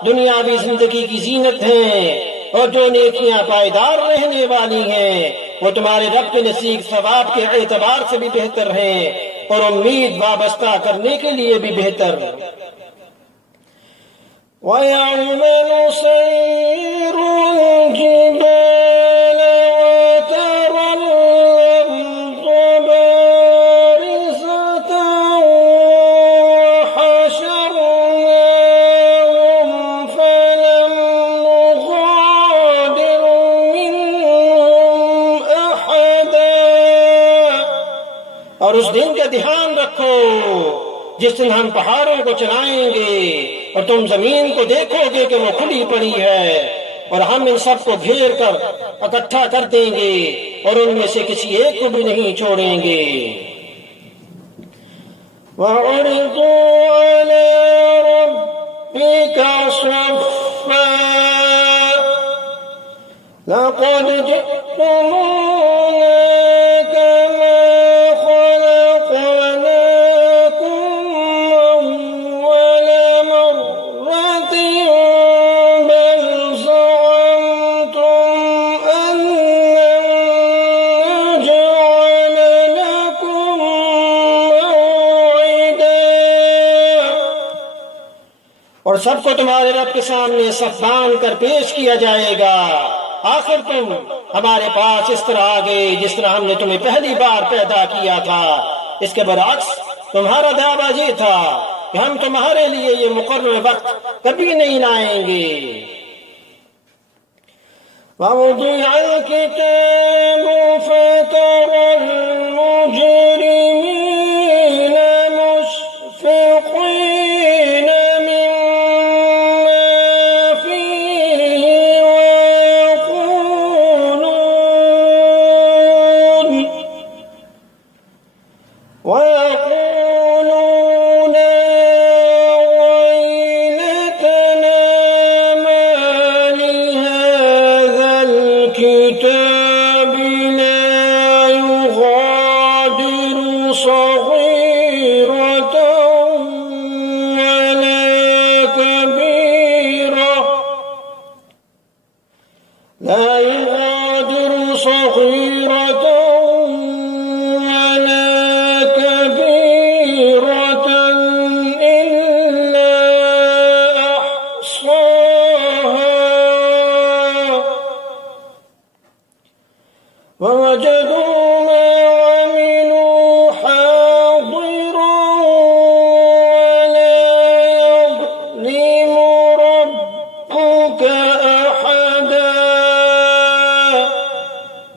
दुनियावी जिंदगी की जीनत हैं, और जो नेकियां पायदार रहने वाली हैं वो तुम्हारे रब के नसीब सवाब के एतबार से भी बेहतर हैं और उम्मीद वाबस्ता करने के लिए भी बेहतर। और उस दिन का ध्यान रखो जिस दिन हम पहाड़ों को चलाएंगे और तुम जमीन को देखोगे कि वो खुली पड़ी है, और हम इन सबको घेर कर इकट्ठा कर देंगे और उनमें से किसी एक को भी नहीं छोड़ेंगे। और सबको तुम्हारे रब के सामने सफ बांध कर पेश किया जाएगा। आखिर तुम हमारे पास इस तरह आ गए जिस तरह हमने तुम्हें पहली बार पैदा किया था। इसके बरअक्स तुम्हारा दावा ये था कि हम तुम्हारे लिए ये मुकर्रर वक्त कभी नहीं लाएंगे।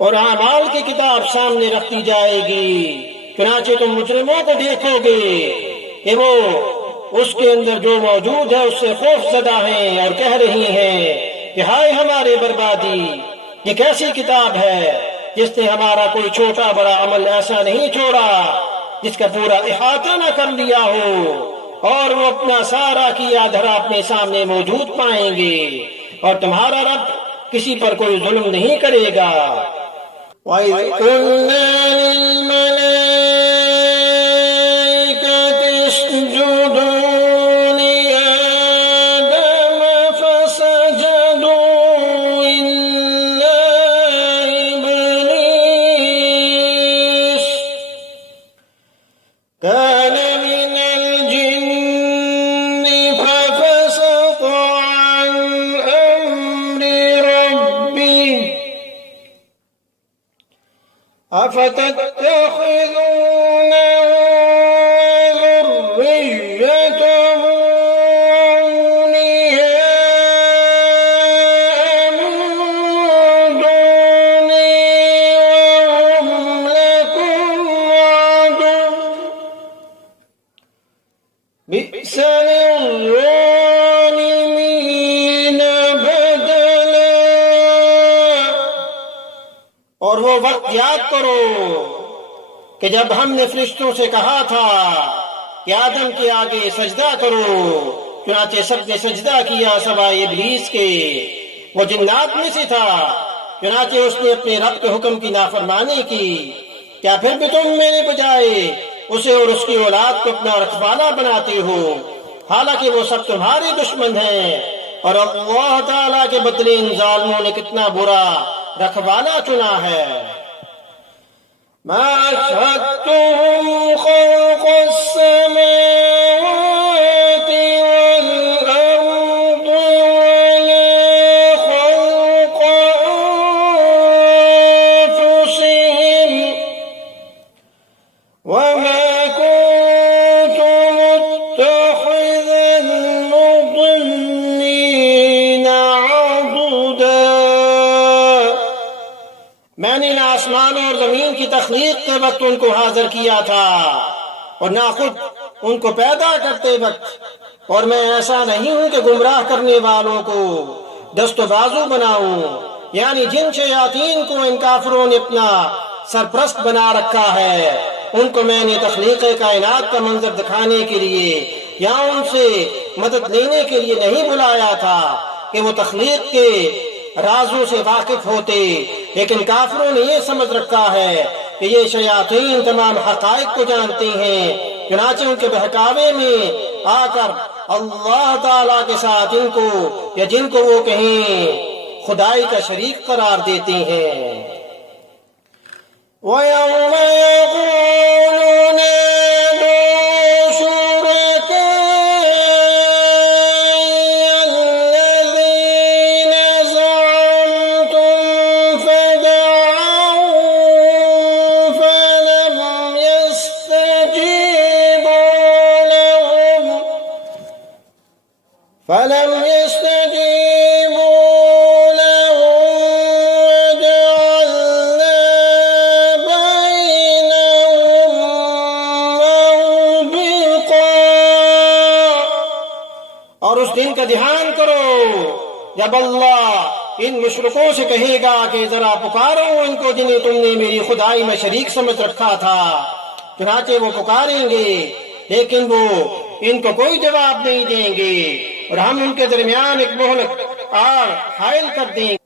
और आमाल की किताब सामने रखी जाएगी। चुनाचे तुम मुजरिमों को देखोगे कि वो उसके अंदर जो मौजूद है उससे खौफजदा हैं और कह रही हैं कि हाय हमारे बर्बादी, ये कैसी किताब है जिसने हमारा कोई छोटा बड़ा अमल ऐसा नहीं छोड़ा जिसका पूरा इहाता न कर लिया हो, और वो अपना सारा किया धरा अपने सामने मौजूद पाएंगे, और तुम्हारा रब किसी पर कोई जुल्म नहीं करेगा। كان من الجن अफतत्तखिज़ून ज़ुर्रिय्यतहु औलियाअ मिन दूनी वहुम लकुम अदुव्व बि'स लिज़्ज़ालिमीन बदला। और वो वक्त याद करो कि जब हमने फरिश्तों से कहा था कि आदम के आगे सजदा करो, चुनाचे सबने सजदा किया सवाए इब्लीस के। वो जिन्नात में से था, चुनाचे उसने अपने रब के हुक्म की नाफरमानी की। क्या फिर भी तुम मेरे बजाय उसे और उसकी औलाद को अपना रखवाला बनाते हो, हालांकि वो सब तुम्हारे दुश्मन हैं। और अल्लाह ताला के बदले इन जालिमों ने कितना बुरा रखवाला चुना है। मा अशहदतुहुम खल्क़स समावाति वल अर्दि वला खल्क़ अनफुसिहिम वमा कुन्तु मुत्तखिज़ल मुदिल्लीन अदुदा। मैंने न आसमान और जमीन की तख्लीक के वक्त उनको हाजिर किया था और ना खुद उनको पैदा करते वक्त, और मैं ऐसा नहीं हूं कि गुमराह करने वालों को दस्तो बाजू बनाऊं। यानी जिन शयातीन को इन काफिरों ने अपना सरप्रस्त बना रखा है, उनको मैंने तख्लीक कायनात का मंजर दिखाने के लिए या उनसे मदद लेने के लिए नहीं बुलाया था कि वो तख्लीक के राजों से वाकिफ होते। लेकिन काफिरों ने ये समझ रखा है कि ये शयातीन तमाम हकाइक को जानते हैं, चुनाचे उनके बहकावे में आकर अल्लाह ताला के साथ इनको या जिनको वो कहें खुदाई का शरीक करार देते हैं। वयौम यक़ूलू नादू शुरकाइय अल्लज़ीना ज़अमतुम फदअऊहुम फलम यस्तजीबू लहुम वजअलना बैनहुम मौबिक़ा। और उस दिन का ध्यान करो जब अल्लाह इन मुशरिकों से कहेगा कि जरा पुकारो इनको जिन्हें तुमने मेरी खुदाई में शरीक समझ रखा था। चुनाचे वो पुकारेंगे लेकिन वो इनको कोई जवाब नहीं देंगे और हम उनके दरमियान एक मोहलक आग हायल कर देंगे।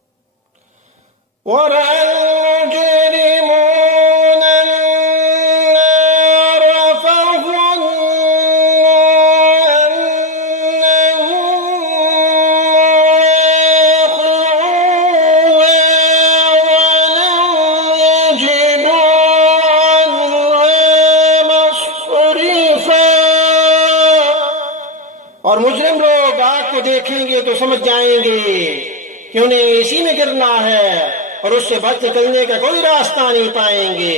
और मुजरिम लोग आग को देखेंगे तो समझ जाएंगे कि उन्हें इसी में गिरना है और उससे बच निकलने का कोई रास्ता नहीं पाएंगे।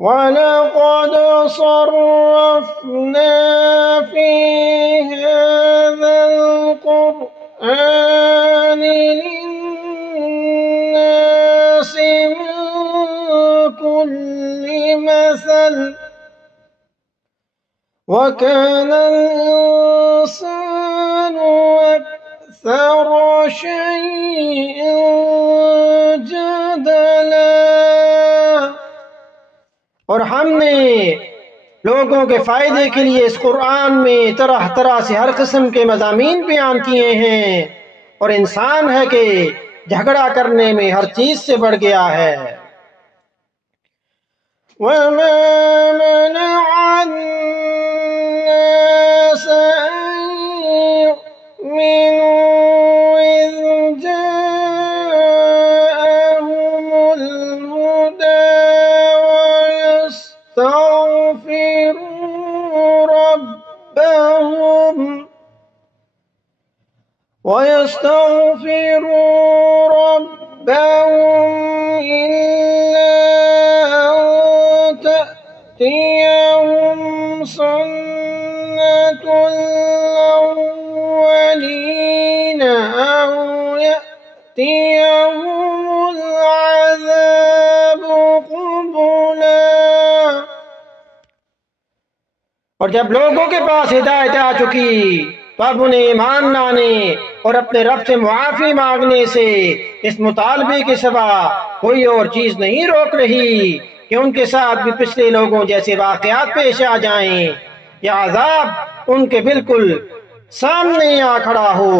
वलक़द सर्रफ़ना फ़ी हाज़ल क़ुरआनि लिन्नासि मिन कुल्लि मसल वकानल इंसानु अक्सर शैइन जदला। और हमने लोगों के फायदे के लिए इस कुरान में तरह तरह से हर किस्म के मज़ामीन बयान किए हैं, और इंसान है कि झगड़ा करने में हर चीज से बढ़ गया है। वमा मनअ अन्नास अन युमिनू इज़ जाअहुमुल हुदा वयस्तग़फिरू रब्बहुम इल्ला يأتيهم سنة الأولين أو يأتيهم العذاب قبلا। और जब लोगों के पास हिदायत आ चुकी तो अब उन्हें ईमान लाने और अपने रब से मुआफी मांगने से इस मुतालबे के सिवा कोई और चीज नहीं रोक रही कि उनके साथ भी पिछले लोगों जैसे वाकयात पेश आ जाएं या अजाब उनके बिल्कुल सामने आ खड़ा हो।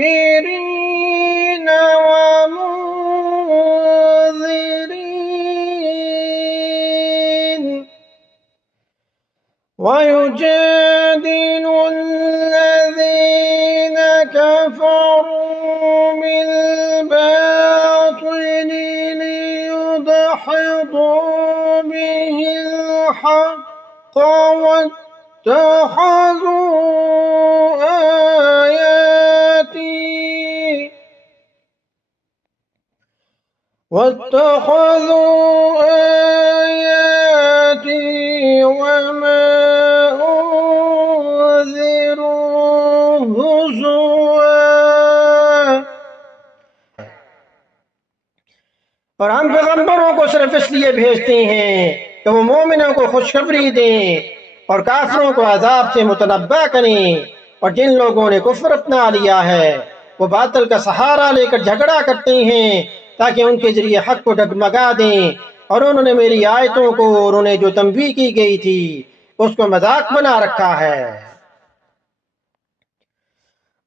مبشرين ومنذرين ويجادل الذين كفروا بالباطل ليدحضوا به الحق واتخذوا آياتي وما أنذروا هزوا। और हम पैगंबरों को सिर्फ इसलिए भेजते हैं कि वो मोमिनों को खुशखबरी दें और काफिरों को अजाब से मुतनब्बा करें। और जिन लोगों ने कुफ्र अपना लिया है वो बातिल का सहारा लेकर झगड़ा करते हैं ताकि उनके जरिए हक को डगमगा दें। और उन्होंने मेरी आयतों को और उन्हें जो तंबीह की गई थी उसको मजाक बना रखा है।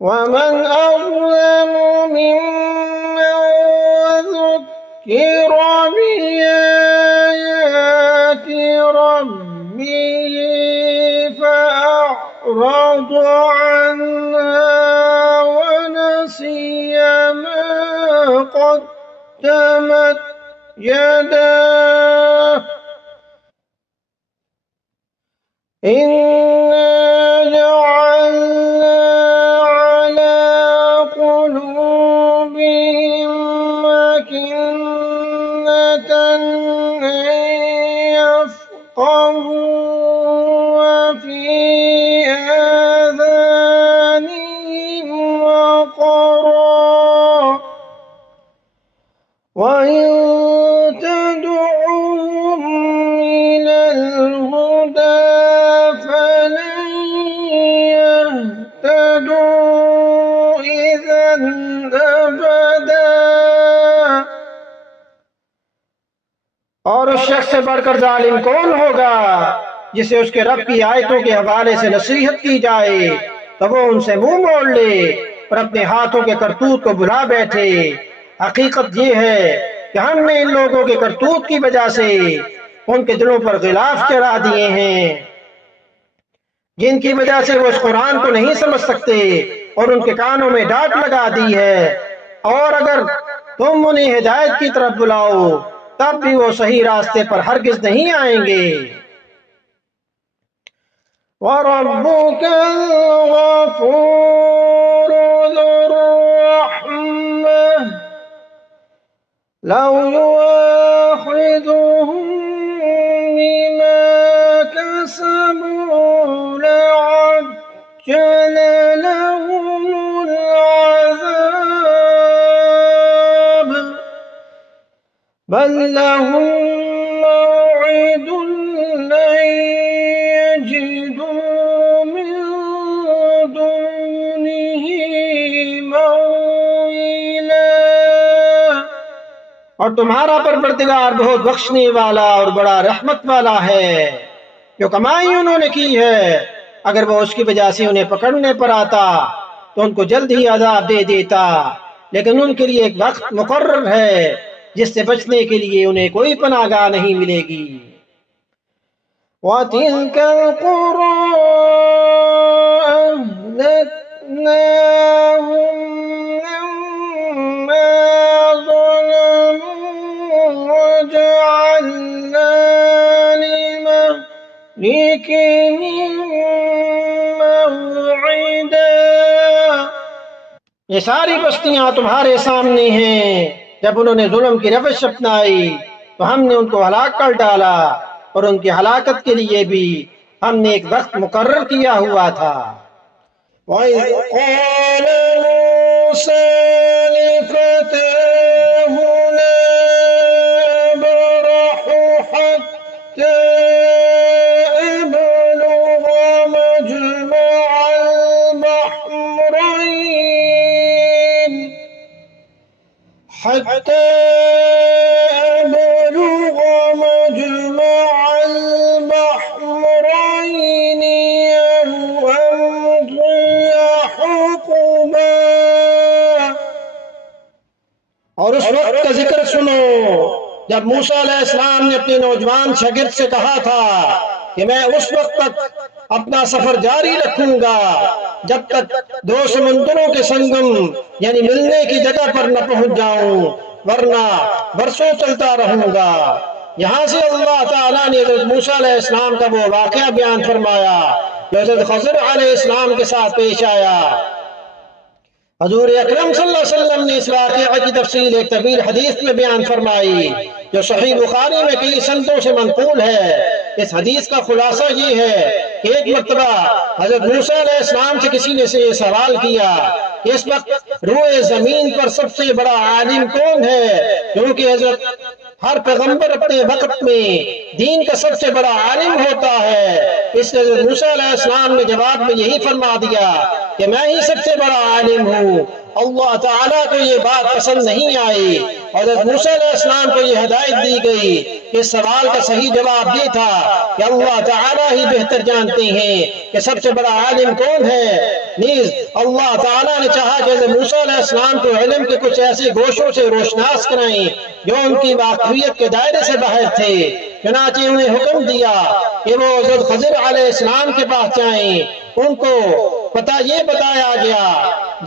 वमन अज़लमु मिम्मन ज़ुक्किर बिआयाति रब्बिही फअअरद अन्हा वनसिय मा قدمت يداه إنا جعلنا على قلوبهم أكنة أن يفقهوا وفي آذانهم وقرا وإن تدعوهم إلى الهدى فلن يهتدوا إذا أبدا। और उस शख्स से बढ़कर जालिम कौन होगा जिसे उसके रब की आयतों के हवाले से नसीहत की जाए तो वो उनसे मुंह मोड़ ले और अपने हाथों के करतूत को भुला बैठे। हकीकत ये है कि हमने इन लोगों के करतूत की वजह से उनके दिलों पर गिलाफ चढ़ा दिए हैं जिनकी वजह से वो इस कुरान को नहीं समझ सकते और उनके कानों में डांट लगा दी है। और अगर तुम उन्हें हिदायत की तरफ बुलाओ तब भी वो सही रास्ते पर हरगिज नहीं आएंगे। वरब्बुकल गफूरु ज़ुर रहमह लौ युआखिज़ुहुम बिमा कसबू लअज्जल लहुमुल अज़ाब बल लहुम मौइदुन लन यजिदू मिन दूनिही मौइला। और तुम्हारा परवरदिगार बहुत बख्शने वाला और बड़ा रहमत वाला है। जो कमाई उन्होंने की है अगर वो उसकी वजह से उन्हें पकड़ने पर आता तो उनको जल्द ही अजाब दे देता, लेकिन उनके लिए एक वक्त मुकर्रर है जिससे बचने के लिए उन्हें कोई पनाहगाह नहीं मिलेगी। वतिल्कल क़ुरा अहलकनाहुम लम्मा ज़लमू वजअलना लिमहलिकिहिम ये सारी बस्तियां तुम्हारे सामने हैं। जब उन्होंने जुल्म की रवश अपनाई तो हमने उनको हलाक कर डाला और उनकी हलाकत के लिए भी हमने एक वक्त मुकर्रर किया हुआ था। और उस वक्त का जिक्र सुनो जब मूसा अलैहिस्सलाम ने अपने नौजवान शागिर्द से कहा था कि मैं उस वक्त तक अपना सफर जारी रखूंगा जब तक दो समुद्रों के संगम यानी मिलने की जगह पर न पहुंच जाऊं, वरना बरसों चलता रहूंगा। यहाँ से अल्लाह ताला ने हज़रत मूसा अलैहिस्सलाम का वो वाक़या बयान फरमाया जो हज़रत खज़र अलैहिस्सलाम के साथ पेश आया। हजूर अकरम सल्लल्लाहु अलैहि वसल्लम ने इस वाक़या की तफसील एक तवील हदीस में बयान फरमाई जो सही बुखारी में कई संतों से मनकूल है। इस हदीस का खुलासा ये है कि एक मर्तबा हजरत मूसा अलैहिस्सलाम से किसी ने से सवाल किया कि इस वक्त रूए जमीन पर सबसे बड़ा आलिम कौन है, क्योंकि हजरत हर पैगंबर अपने वक्त में दीन का सबसे बड़ा आलिम होता है। इस हजरत मूसा अलैहिस्सलाम ने जवाब में यही फरमा दिया कि मैं ही सबसे बड़ा आलिम हूँ। अल्लाह ताला को ये बात पसंद नहीं आई। हज़रत मूसा अलैहिस्सलाम को ये हिदायत दी गई कि इस सवाल का सही जवाब ये था कि अल्लाह ताला ही बेहतर जानते हैं कि सबसे बड़ा आलिम कौन है। नीज़ अल्लाह ताला ने चाहा कि हज़रत मूसा अलैहिस्सलाम को इल्म के कुछ ऐसे गोशों से रोशनास कराएं जो उनकी वाक़फियत के दायरे से बाहर थे। चुनांचे उन्हें हुक्म दिया कि वो हज़रत खज़र अलैहिस्सलाम के पास जाएं। उनको पता ये बताया गया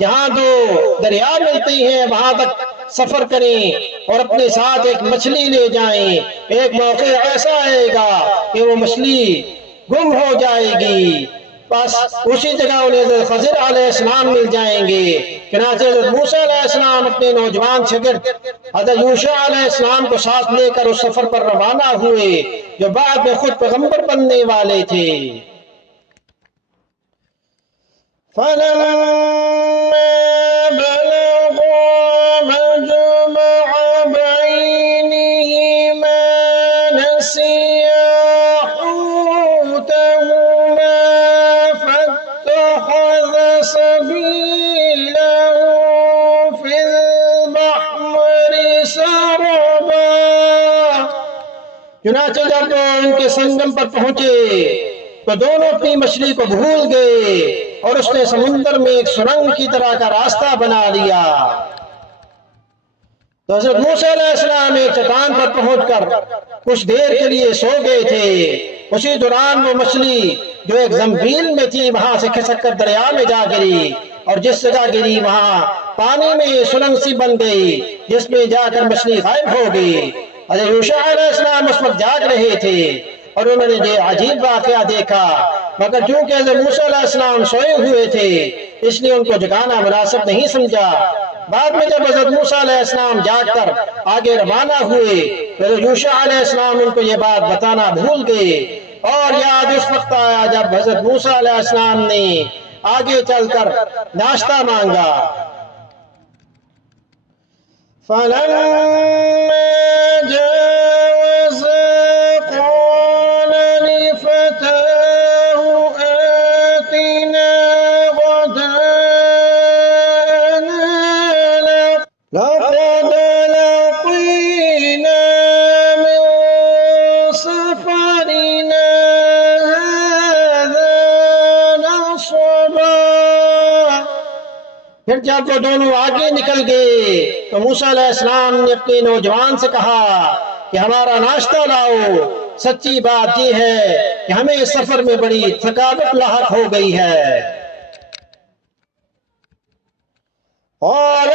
जहाँ दो दरिया मिलते हैं वहां तक सफर करें और अपने साथ एक मछली ले जाएं। एक मौके ऐसा आएगा कि वो मछली गुम हो जाएगी, बस उसी जगह उन्हें खज़र अलैहिस्सलाम मिल जाएंगे। चुनांचे हज़रत मूसा अलैहिस्सलाम अपने नौजवान शागिर्द हज़रत यूशा अलैहिस्सलाम को साथ लेकर उस सफर पर रवाना हुए जो बाद में खुद पैगंबर बनने वाले थे। चुनांचे जब उनके संगम पर पहुंचे तो दोनों अपनी मछली को भूल गए और उसने समुद्र में एक सुरंग की तरह का रास्ता बना लिया। तो हज़रत मूसा अलैहिस्सलाम एक चट्टान पर पहुंचकर कुछ देर के लिए सो गए थे। उसी दौरान वो मछली जो एक जंबील में थी वहां से खिसक कर दरिया में जा गिरी और जिस जगह गिरी वहां पानी में सुरंग सी बन गई जिसमें जाकर मछली गायब हो गई। हज़रत यूशा अलैहिस्सलाम उस वक्त जाग रहे थे और उन्होंने ये अजीब वाक़या देखा, मगर चूंकि हज़रत मूसा अलैहिस्सलाम सोए हुए थे इसलिए उनको जगाना मुनासिब नहीं समझा। बाद में जब हज़रत मूसा अलैहिस्सलाम जागकर आगे रवाना हुए तो यूशा अलैहिस्सलाम उनको ये बात बताना भूल गए और याद उस वक्त आया जब हज़रत मूसा अलैहिस्सलाम ने आगे चलकर नाश्ता मांगा। फिर जब वो दोनों आगे निकल गए तो मूसा अलैहिस्सलाम ने अपने नौजवान से कहा कि हमारा नाश्ता लाओ। सच्ची बात यह है कि हमें इस सफर में बड़ी थकावट लाहक हो गई है। और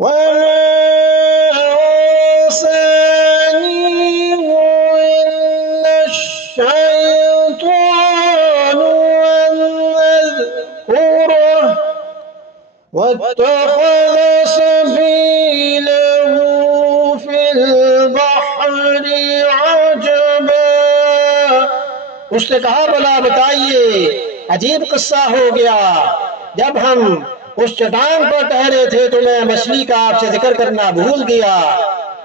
वमा अंसानीहु इल्ला शैतानु अन अज़कुरहु वत्तख़ज़ सबीलहु फिल बहरि अजबा। उसने कहा, भला बताइए, अजीब किस्सा हो गया, जब हम उस चट्टान पर ठहरे थे तो मैं मछली का आपसे जिक्र करना भूल गया,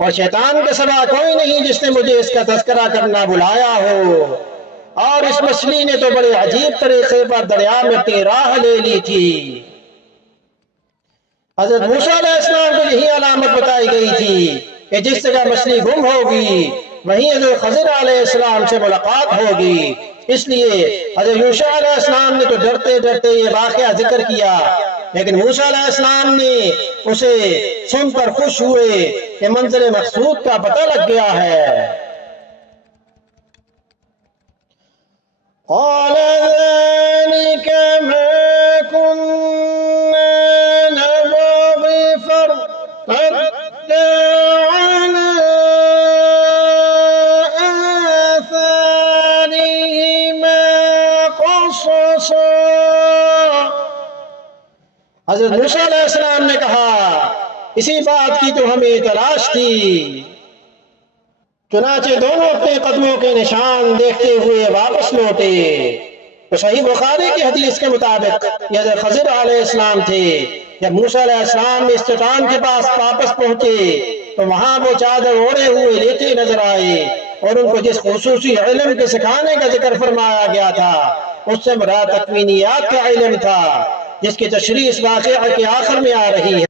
और शैतान के सिवा कोई नहीं जिसने मुझे इसका तज़किरा करना बुलाया हो। और इस मछली ने तो बड़े अजीब तरीके पर दरिया में अपनी राह ले ली थी। हज़रत मूसा अलैहिस्सलाम को यही अलामत बताई गई थी कि जिस जगह मछली गुम होगी वहीं हज़रत खज़र अलैहिस्सलाम से मुलाकात होगी। इसलिए हज़रत मूसा अलैहिस्सलाम ने तो डरते डरते ये वाक़या जिक्र किया, लेकिन मूसा अलैहिस्सलाम ने उसे सुनकर खुश हुए कि मंज़िल मक़सूद का पता लग गया है। क़ाल ज़ालिक मा कुन्ना नबग़ी फ़र्तद्दा अला आसारिहिमा क़ससा। हज़रत मूसा अलैहिस्सलाम ने कहा, इसी बात की तो हमें तलाश थी। चुनाचे दोनों अपने कदमों के निशान देखते हुए वापस लौटे। तो सही बुखारी की हदीस के मुताबिक हज़रत खज़र अलैहिस्सलाम थे। जब मूसा अलैहिस्सलाम इस चट्टान के पास वापस पहुंचे तो वहां वो चादर ओढ़े हुए लेटे नजर आए, और उनको जिस खुसूसी इल्म के सिखाने का जिक्र फरमाया गया था उससे मुराद तकवीनियात का इल्म था, जिसकी तशरीह इस वाक़या के आखिर में आ रही है।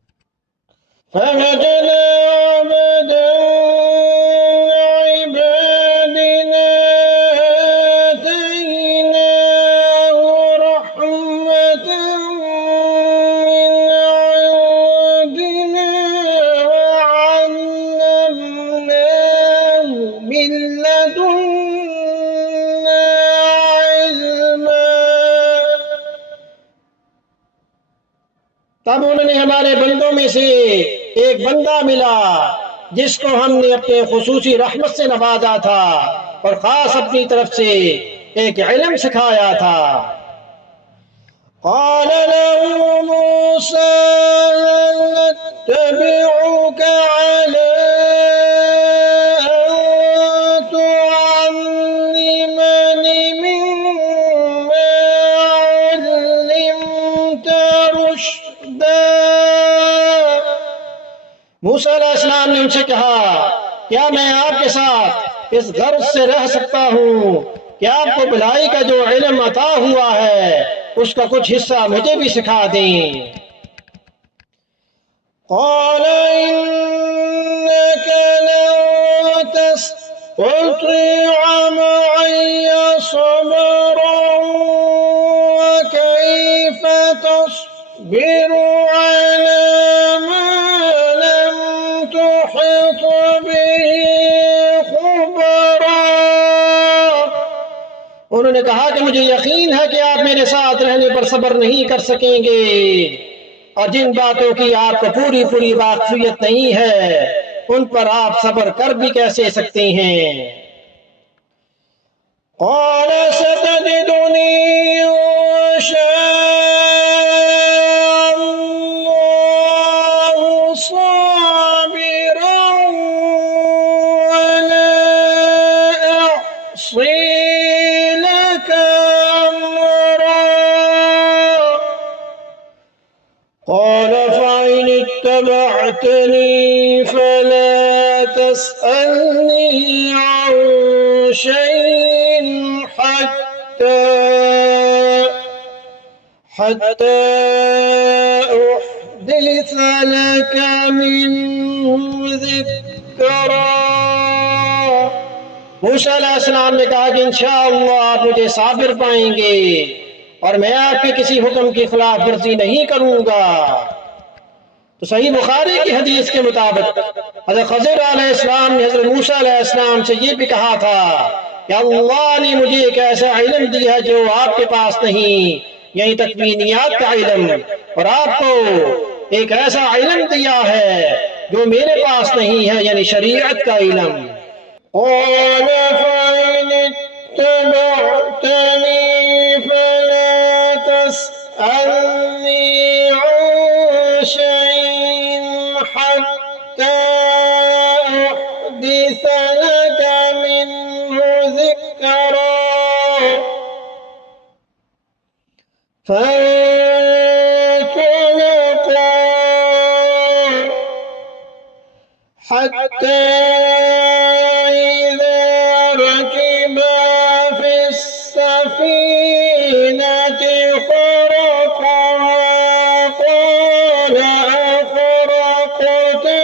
तब उन्होंने हमारे बंदों में से एक बंदा मिला जिसको हमने अपने खुसूसी रहमत से नवाजा था और खास अपनी तरफ से एक इल्म सिखाया था। क़ाल लहू मूसा नत्तबिउका अला अन तुअल्लिमनी मिम्मा उल्लिमता रुश्दा। मूसा अलैहिस्सलाम ने उनसे कहा, क्या मैं आपके साथ इस गर्ज से रह सकता हूँ कि आपको भलाई का जो इल्म अता हुआ है उसका कुछ हिस्सा मुझे भी सिखा दें। क़ाल इन्नका लन तस्ततिअ मअय सबरन व कैफ़ तस्बिरु अला मा लम तुहित बिही ख़ुबरा। उन्होंने कहा कि मुझे यकीन है कि आप मेरे साथ रहने पर सब्र नहीं कर सकेंगे, और जिन बातों की आपको पूरी पूरी वाक़फ़ियत नहीं है उन पर आप सब्र कर भी कैसे सकते हैं। क़ाल सतजिदुनी इंशाअल्लाहु साबिरन वला अअसी लका अम्रा। क़ाल फ़इन इत्तबअतनी फला तस्अलनी अन शैइन हत्ता उहदिस लक मिन्हु ज़िक्रा। मूसा अलैहिस्सलाम ने कहा कि इंशाअल्लाह आप मुझे साबिर पाएंगे और मैं आपके किसी हुक्म की खिलाफ वर्जी नहीं करूंगा। तो सही बुखारी की हदीस के मुताबिक हज़रत खज़र अलैहिस्सलाम ने हज़रत मूसा अलैहिस्सलाम से ये भी कहा था कि अल्लाह ने मुझे एक ऐसा इल्म दिया है जो आपके पास नहीं, यानी तकवीनियात का इल्म, और आपको एक ऐसा इल्म दिया है जो मेरे पास नहीं है, यानी शरीयत का इल्म। حتى إذا ركبا في السفينة خرقها قال أخرقتها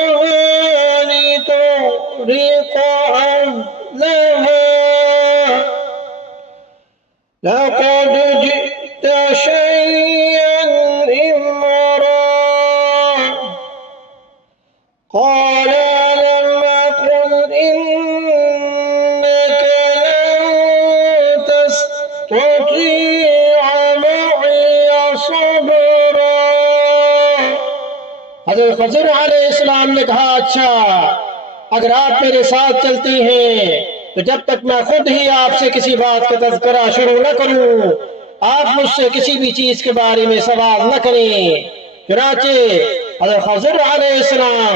لتغرق أهلها لقد جئت شيئا إمرا. قال ألم أقل إنك لن تستطيع معي صبرا. हज़रत ख़ज़र अलैहिस्सलाम ने कहा, अच्छा अगर आप मेरे साथ चलती हैं तो जब तक मैं खुद ही आपसे किसी बात का तज़किरा शुरू न करूं, आप मुझसे किसी भी चीज के बारे में सवाल न करें। चुनाचे हज़रत ख़ज़र अलैहिस्सलाम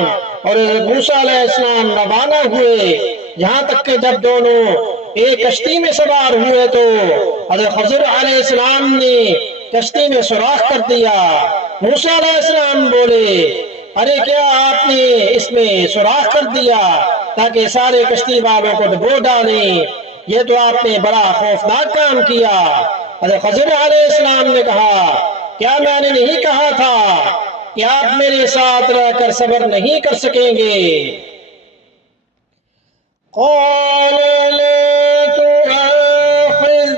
और हज़रत मूसा अलैहिस्सलाम रवाना हुए, यहाँ तक कि जब दोनों एक कश्ती में सवार हुए तो हज़रत ख़ज़र अलैहिस्सलाम ने कश्ती में सुराख कर दिया। मूसा अलैहिस्सलाम बोले, अरे क्या आपने इसमें सुराख कर दिया ताकि सारे कश्ती वालों को डुबो डालें? ये तो आपने बड़ा खौफनाक काम किया। हज़रत ख़ज़र अलैहिस्सलाम ने कहा, क्या मैंने नहीं कहा था कि आप मेरे साथ रहकर सब्र नहीं कर सकेंगे? قال لا تؤاخذني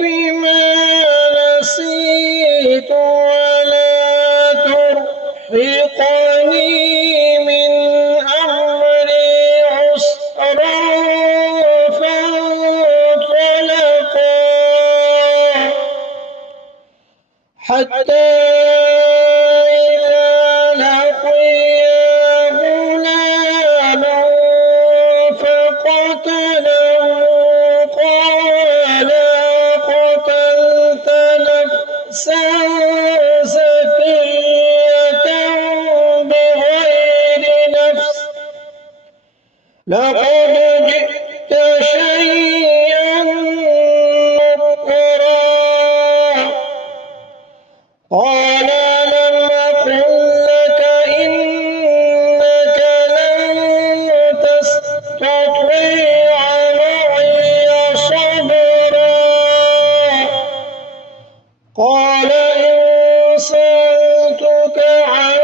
بما نسيت ولا ترهقني من أمري عسرا. فانطلقا حتى لقد جئت شيئا نكرا. قال لم أقل لك إنك لن تستطيع معي صبرا. قال إن سألتك عن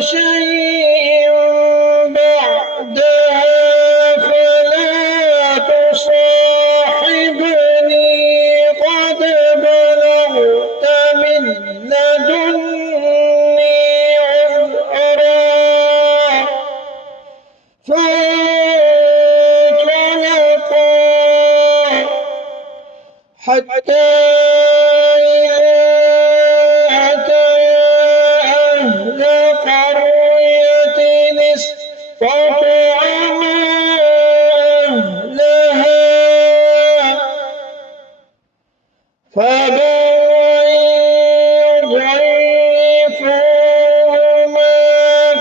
شيء بعدها صاحبني قد بلغت من لدني عذرا. فانطلقا حتى إذا أتيا أهل قرية استطعما فأبوا أن يضيفوهما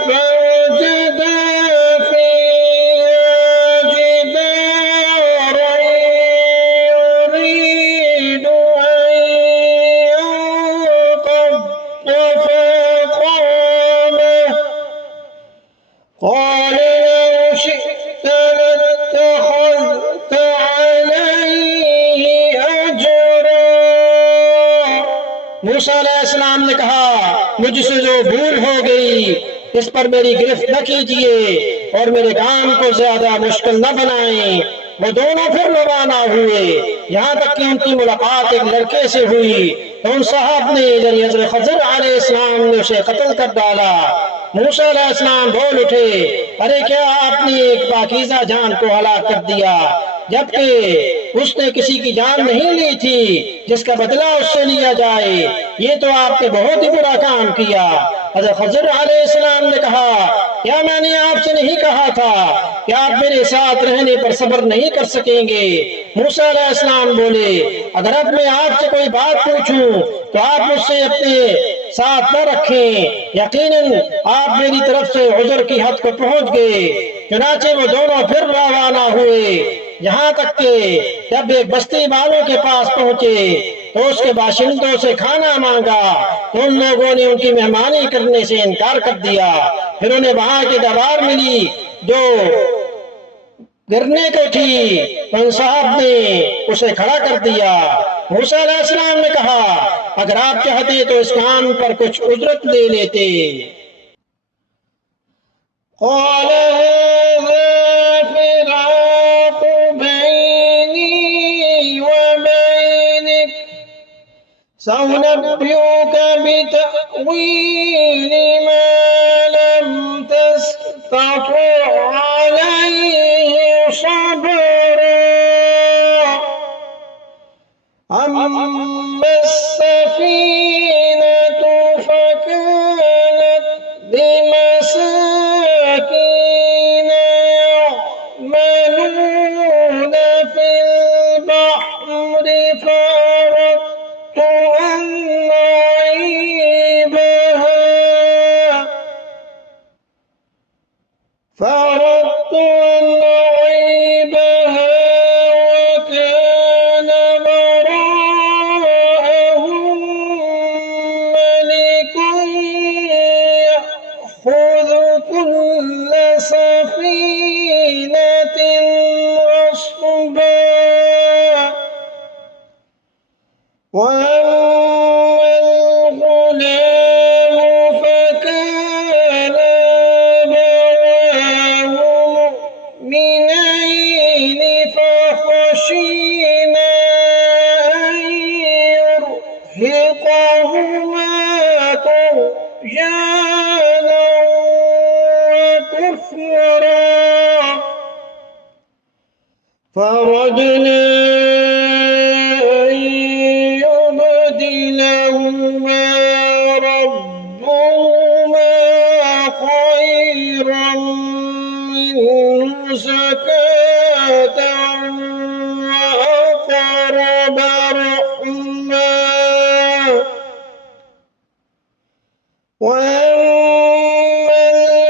فوجدا فيها جدارا يريد أن ينقض فأقامه. قال لو شئت لاتخذت عليه أجرا. मूसा अलैहिस्सलाम ने कहा, मुझसे जो भूल हो गई इस पर मेरी गिरफ्त न कीजिए और मेरे काम को ज्यादा मुश्किल न बनाएं। वो दोनों फिर रवाना हुए, यहाँ तक कि उनकी मुलाकात एक लड़के से हुई तो उन साहब ने हज़रत ख़ज़र अलैहिस्सलाम ने उसे कत्ल कर डाला। मूसा अलैहिस्सलाम बोल उठे, अरे क्या आपने एक पाकीज़ा जान को हलाक कर दिया जबकि उसने किसी की जान नहीं ली थी जिसका बदला उससे लिया जाए। ये तो आपने बहुत ही बुरा काम किया। हज़रत खज़र अलैहिस्सलाम ने कहा, क्या मैंने आपसे नहीं कहा था कि आप मेरे साथ रहने पर सब्र नहीं कर सकेंगे? मूसा अलैहिस्सलाम बोले, अगर अब मैं आपसे कोई बात पूछूं तो आप मुझसे अपने साथ न रखें, यकीनन आप मेरी तरफ से उज़र की हद को पहुंच गए। चुनाचे वो दोनों फिर रवाना हुए, यहाँ तक कि जब एक बस्ती वालों के पास पहुंचे तो उसके बाशिंदों से खाना मांगा तो उन लोगों ने उनकी मेहमानी करने से इनकार कर दिया। फिर उन्हें वहां की दीवार मिली जो गिरने को थी, तो उन साहब ने उसे खड़ा कर दिया। मूसा अलैहिस्सलाम ने कहा, अगर आप चाहते तो इस काम पर कुछ उजरत ले लेते। سأنبئك بتأويل ما لم تستطع عليه صبرا أما السفينة فكانت لمساكين يعملون في البحر فأردت أن أعيبها وكان وراءهم ملك يأخذ كل سفينة غصبا وأما الغلام فكان أبواه مؤمنين فخشينا أن يرهقهما طغيانا وكفرا فأردنا أن يبدلهما ربهما خيرا منه زكاة وأقرب رحما وأما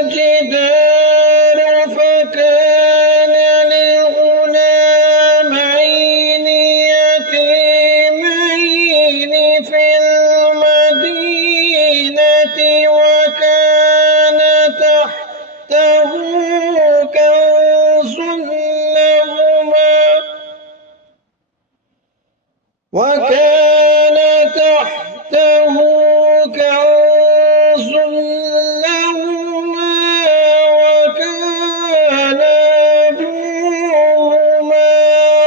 الجدار فكان لغلامين يتيمين في المدينة وكان تحته كنز لهما وكان أبوهما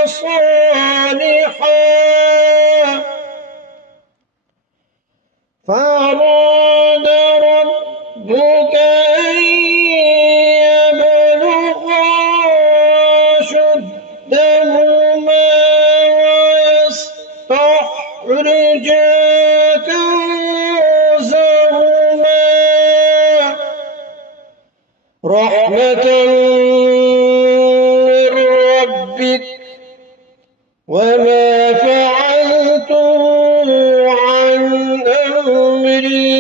صالحا فأراد ربك أن يبلغا أشدهما ويستخرجا كنزهما رحمة من ربك وما فعلته عن أمري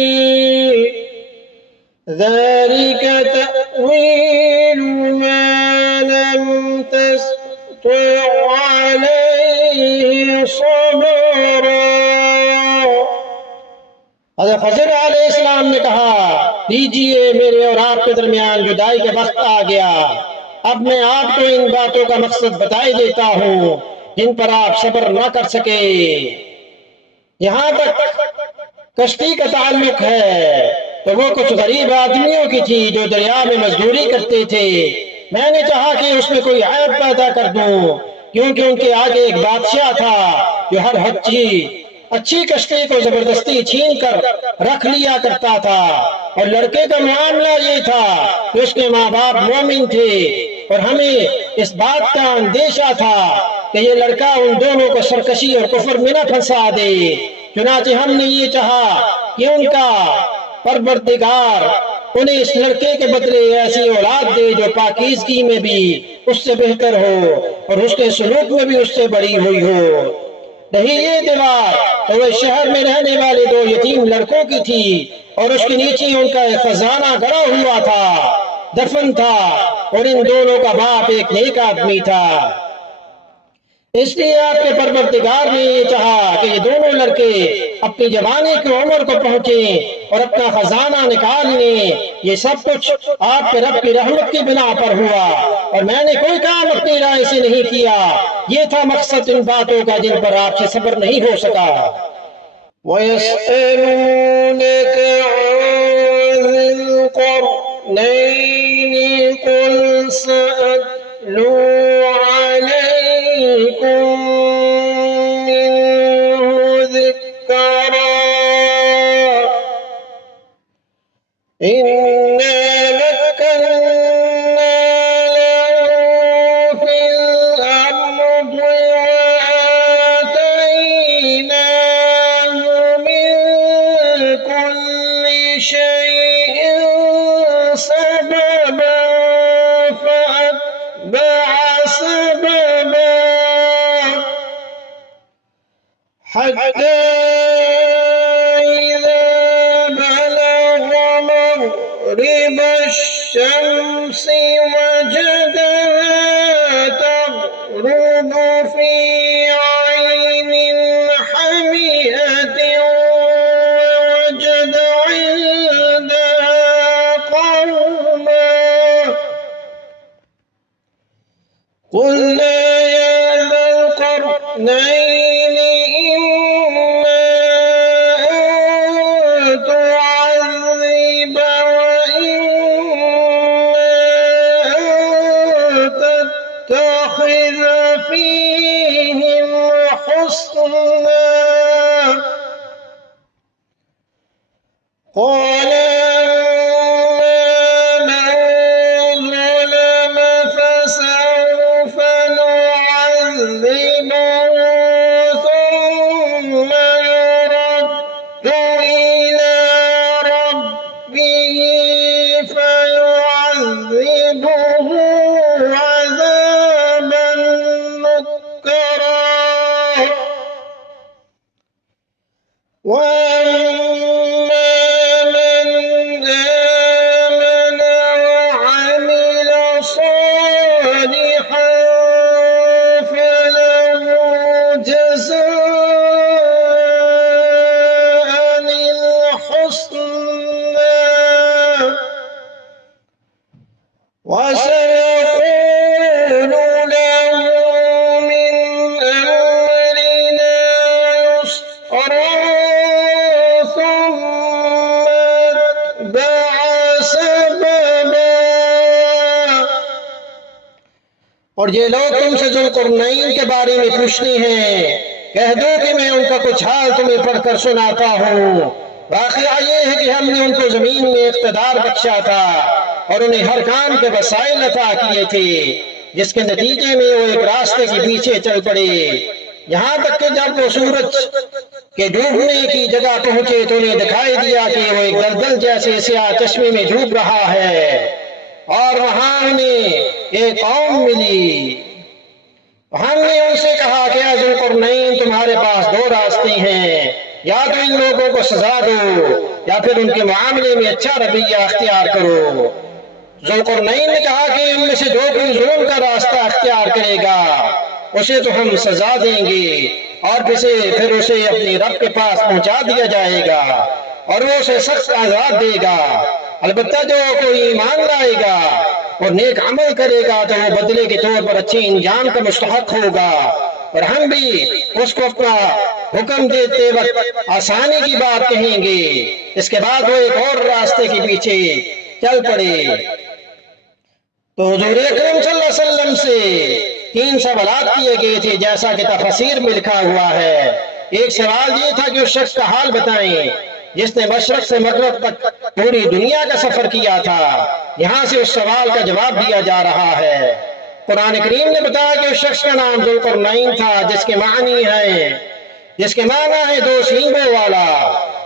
ذلك تأويل ما لم تستطع عليه صبرا। हज़रत खज़र अलैहिस्सलाम ने कहा, लीजिए मेरे और आपके दरमियान जुदाई का वक्त आ गया। अब मैं आपको इन बातों का मकसद बताई देता हूँ जिन पर आप सब्र न कर सके। यहाँ तक कश्ती का ताल्लुक है तो वो कुछ गरीब आदमियों की थी जो दरिया में मजदूरी करते थे। मैंने चाहा कि उसमें कोई ऐब पैदा कर दूं, क्योंकि उनके आगे एक बादशाह था जो हर अच्छी कश्ती को जबरदस्ती छीन कर रख लिया करता था। और लड़के का मामला ये था कि उसके माँ बाप मोमिन थे और हमें इस बात का अंदेशा था कि ये लड़का उन दोनों को सरकशी और कुफ्र में न फंसा दे। चुनाचे हमने ये चाहा कि उनका परवरदिगार उन्हें इस लड़के के बदले ऐसी औलाद दे जो पाकीज़गी में भी उससे बेहतर हो और उसके सलूक में भी उससे बड़ी हुई हो। नहीं, ये दीवार तो वह शहर में रहने वाले 2 यतीम लड़कों की थी और उसके नीचे उनका एक खजाना गड़ा हुआ था, दफन था, और इन दोनों का बाप एक नेक आदमी था। इसलिए आपके परवरदिगार ने ये चाहा कि ये दोनों लड़के अपनी जवानी की उम्र को पहुंचे और अपना खजाना निकाल लें। ये सब कुछ आपके रब की रहमत की बिना पर हुआ और मैंने कोई काम अपनी राय से नहीं किया। ये था मकसद इन बातों का जिन पर आपसे सब्र नहीं हो सका। और ये लोग तुमसे जुल्करनैन के बारे में पूछते हैं, कह दो कि मैं उनका कुछ हाल तुम्हें पढ़कर सुनाता हूँ। वाक़या ये है कि हमने उनको जमीन में इक़्तिदार बख्शा था और उन्हें हर काम के वसाइल अता किए थे, जिसके नतीजे में वो एक रास्ते के पीछे चल पड़े। यहाँ तक कि जब वो सूरज के डूबने की जगह पहुंचे तो उन्हें दिखाई दिया कि वो एक दलदल जैसे स्याह चश्मे में डूब रहा है और वहां उन्हें एक कौम मिली। हमने उनसे कहा कि जुल्करनैन तुम्हारे पास 2 रास्ते हैं, या तो इन लोगों को सजा दो या फिर उनके मामले में अच्छा रवैया अख्तियार करो। जुल्करनैन ने कहा कि इनमें से जो कोई जुल्म का रास्ता अख्तियार करेगा उसे तो हम सजा देंगे और फिर उसे अपने रब के पास पहुंचा दिया जाएगा और वो उसे सख्त आजाद देगा। अलबत्ता जो कोई ईमान लाएगा और नेक अमल करेगा तो वो बदले के तौर पर अच्छे इंजाम का मुस्तहक होगा और हम भी उसको अपना हुक्म देते वक्त आसानी की बात कहेंगे। इसके बाद वो एक और रास्ते के पीछे चल पड़े। तो हुजूर अकरम सल्लल्लाहु अलैहि वसल्लम से 3 सवाल किए गए थे, जैसा कि तफसीर में लिखा हुआ है। एक सवाल ये था कि उस शख्स का हाल बताएं जिसने मशरक से मगरब तक पूरी दुनिया का सफर किया था। यहाँ से उस सवाल का जवाब दिया जा रहा है। कुरान करीम ने बताया कि उस शख्स का नाम जुल्करनैन था, जिसके माना है दो सींगों वाला।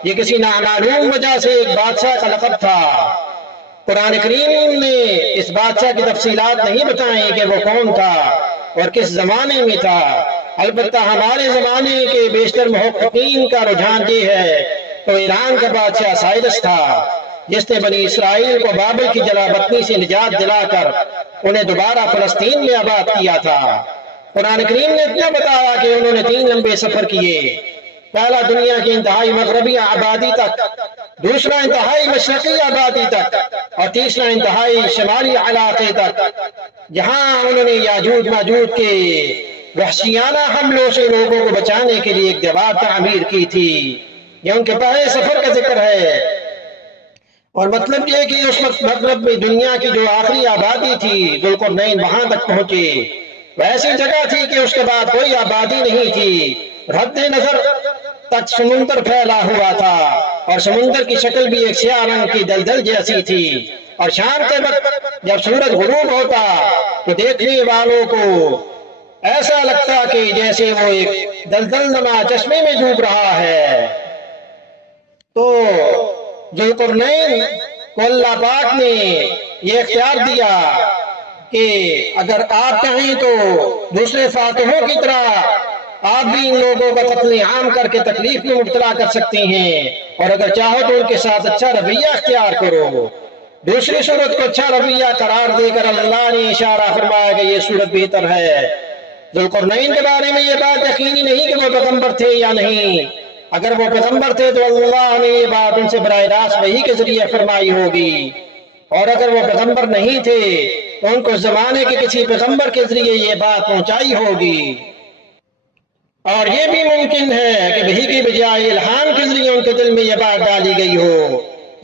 ये किसी नामालूम वजह से एक बादशाह का लक़ब था। कुरान करीम ने इस बादशाह की तफसीलात नहीं बताई कि वो कौन था और किस जमाने में था। अलबत्ता हमारे जमाने के बेशतर मुहक्किकीन का रुझान ये है तो ईरान का बादशाह साइरस था, जिसने बनी इसराइल को बाबिल की जलावतनी से निजात दिलाकर उन्हें दोबारा फलस्तीन में आबाद किया था। कुरान करीम ने इतना बताया कि उन्होंने 3 लंबे सफर किए। पहला दुनिया की इंतहाई मगरबी आबादी तक, दूसरा इंतहाई मशरकी आबादी तक और तीसरा इंतहाई शमाली इलाके तक, जहां उन्होंने याजूज माजूज के वहशियाना हमलों से लोगों को बचाने के लिए एक जवाब तामीर की थी। यह उनके पहले सफर का जिक्र है। और मतलब यह कि उस वक्त मगरब में दुनिया की जो आखिरी आबादी थी, जुल्करनैन वहां तक पहुंचे। वैसी जगह थी कि उसके बाद कोई आबादी नहीं थी। रद्दे नजर तक समुंदर फैला हुआ था और समुंदर की शक्ल भी एक स्याह रंग की दलदल जैसी थी। और शाम के वक्त जब सूरज गुरूब होता तो देखने वालों को ऐसा लगता कि जैसे वो एक दलदल नमा चश्मे में डूब रहा है। तो जुल्करनैन को अल्लाह पाक ने यह इख्तियार दिया कि अगर आप चाहें तो दूसरे फातिहों की तरह आप भी इन लोगों का कत्ल आम करके तकलीफ में मुब्तला कर सकते हैं, और अगर चाहो तो उनके साथ अच्छा रवैया इख्तियार करो। दूसरी सूरत को अच्छा रवैया करार देकर अल्लाह ने इशारा फरमाया कि यह सूरत बेहतर है। जुल्करनैन के बारे में यह बात यकीनी नहीं कि वो पैगंबर थे या नहीं। अगर वो पैगंबर थे तो अल्लाह ने ये बात उनसे बराह रास्त वही के जरिए फरमाई होगी, और अगर वो पैगंबर नहीं थे तो उनको जमाने के किसी पैगंबर के जरिए ये बात पहुंचाई होगी। और ये भी मुमकिन है कि वही की बजाय इल्हाम के जरिए उनके दिल में यह बात डाली गई हो।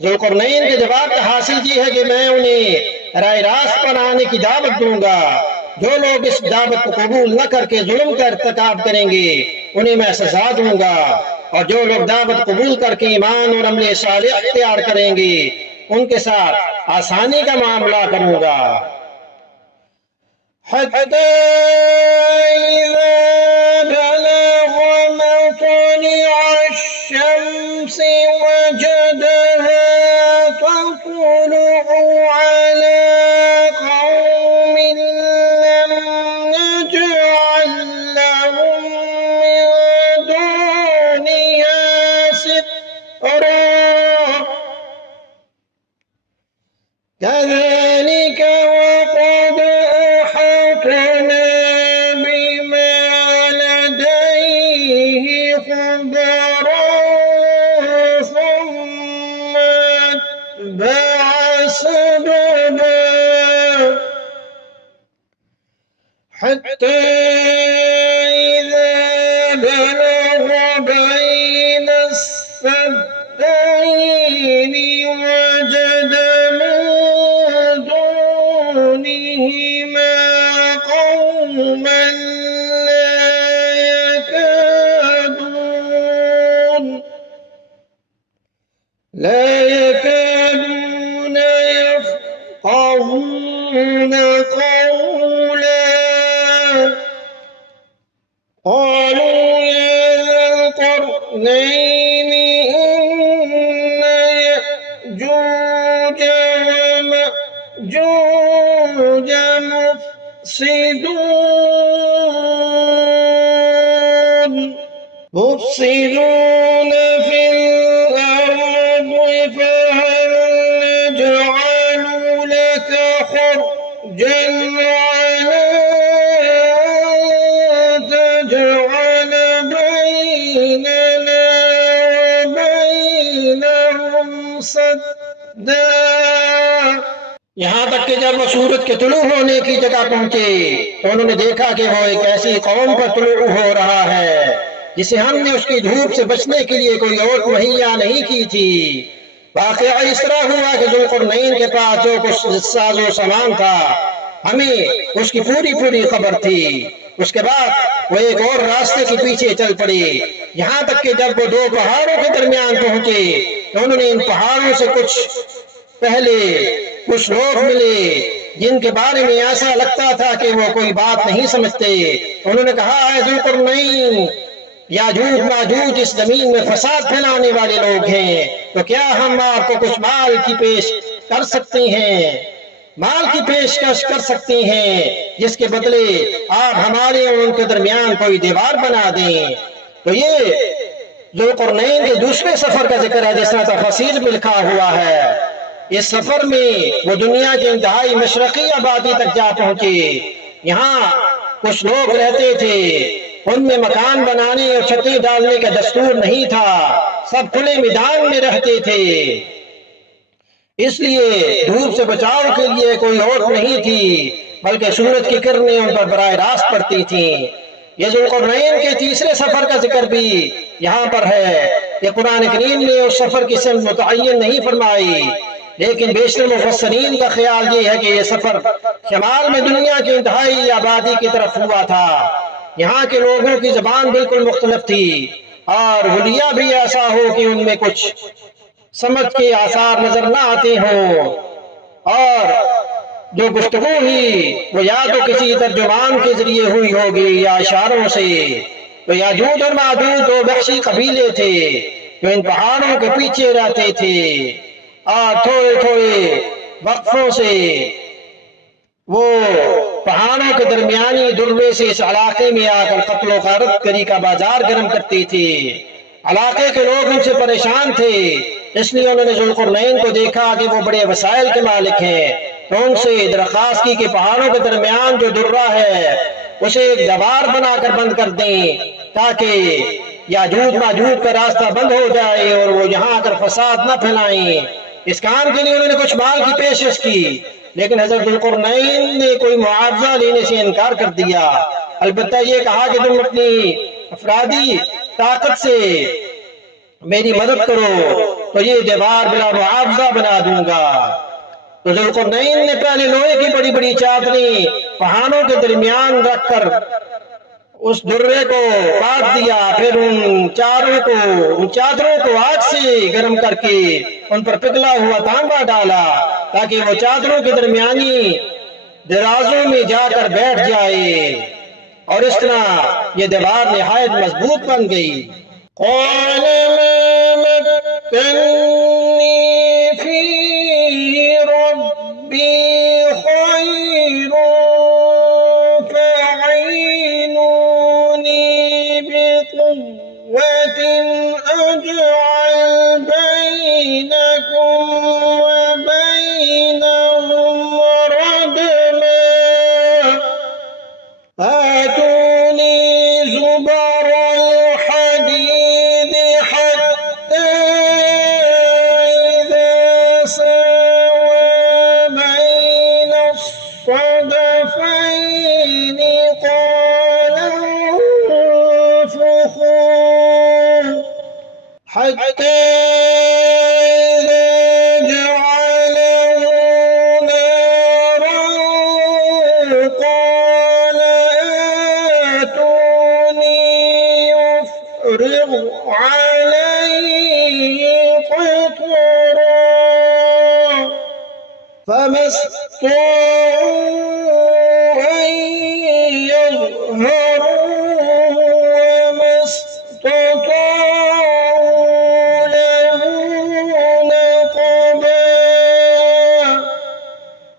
जुल्करनैन के जवाब का हासिल ये है कि मैं उन्हें राह रास्त पर आने की दावत दूंगा। जो लोग इस दावत को कबूल न करके जुल्म का इर्तिकाब करेंगे उन्हें मैं सजा दूंगा, और जो लोग दावत कबूल करके ईमान और अमल सालिह इख्तियार करेंगे उनके साथ आसानी का मामला करूंगा। كذلك وقد أحطنا بما لديه خبرا ثم أتبع سببا حتى إذا بلغ بين السدين وجد لا يكادون يفقهون قولا قالوا يا ذا القرنين إن يأجوج ومأجوج مفسدون في الأرض فهل نجعل لك خرجا على أن تجعل بيننا وبينهم سدا। यहाँ तक कि जब वो सूरज के तुलू होने की जगह पहुंचे तो उन्होंने देखा कि वो एक ऐसी कौम पर तुलू हो रहा है जिसे हमने उसकी धूप से बचने के लिए कोई और मुहैया नहीं की थी। वाकया इस तरह हुआ कि जुल्करनैन के पास जो कुछ साजो सामान था हमें उसकी पूरी खबर थी। उसके बाद वो एक और रास्ते के पीछे चल पड़े, यहाँ तक कि जब वो 2 पहाड़ों के दरमियान पहुंचे तो उन्होंने इन पहाड़ों से कुछ पहले कुछ लोग मिले जिनके बारे में ऐसा लगता था कि वो कोई बात नहीं समझते। उन्होंने कहा है ज़ुल्क़रनैन, याजूज माजूज इस जमीन में फसाद फैलाने वाले लोग हैं, तो क्या हम आपको कुछ माल की पेश कर सकते हैं, माल की पेशकश कर सकते हैं जिसके बदले आप हमारे और उनके दरमियान कोई दीवार बना दें। तो ये ज़ुल्क़रनैन के दूसरे सफर का जिक्र है जिस तरह तफसीर में लिखा हुआ है। इस सफर में वो दुनिया के इंतहाई मशरकी आबादी तक जा पहुंचे। यहाँ कुछ लोग रहते थे, उनमें मकान बनाने और छतें डालने का दस्तूर नहीं था, सब खुले मैदान में रहते थे, इसलिए धूप से बचाव के लिए कोई और नहीं थी, बल्कि सूरज की किरणें उन पर बराह रास्त पड़ती थी। ये ज़ुल्क़रनैन के तीसरे सफर का जिक्र भी यहाँ पर है। ये कुरान करीम ने उस सफर की सिमत मुतअय्यन नहीं फरमाई, लेकिन बेशतर मुफस्सिरीन का ख्याल ये है कि यह सफर शमाल में दुनिया की इंतहाई आबादी की तरफ हुआ था। यहाँ के लोगों की जबान बिल्कुल मुख्तलिफ थी और हुलिया भी ऐसा हो कि उनमें कुछ समझ के आसार नजर न आते हों, और जो गुफ्तगू हुई वो या तो किसी तर्जुमान के जरिए हुई होगी या इशारों से। तो याजूज और माजूज दो वहशी कबीले थे जो इन पहाड़ों के पीछे रहते थे, और थोड़े थोड़े वक्फों से वो पहाड़ों के दरमियानी दुर्रे से इस इलाके में आकर कत्लो गारत करी का बाजार गर्म करते थे। इलाके के लोग उनसे परेशान थे, इसलिए उन्होंने ज़ुल्क़रनैन को देखा कि वो बड़े वसाइल के मालिक हैं, तो उनसे दरख्वास्त की कि पहाड़ों के दरमियान जो दुर्रा है उसे एक दीवार बनाकर बंद कर दें, ताकि याजूज माजूज का रास्ता बंद हो जाए और वो यहाँ आकर फसाद न फैलाएं। इस काम के लिए उन्होंने कुछ माल की पेशकश की, लेकिन हज़रत ज़ुल्क़रनैन ने कोई मुआवजा लेने से इनकार कर दिया। अलबत्ता ये कहा कि तुम अपनी अफरादी ताकत से मेरी मदद करो तो ये दीवार बिला मुआवजा बना दूंगा। तो ज़ुल्क़रनैन ने पहले लोहे की बड़ी बड़ी चादरें पहाड़ों के दरमियान रखकर उस दुर्रे को काट दिया, फिर उन चादरों को आग से गर्म करके उन पर पिघला हुआ तांबा डाला, ताकि वो चादरों के दरमियानी दराजों में जाकर बैठ जाए, और इस तरह ये दीवार निहायत मजबूत बन गई।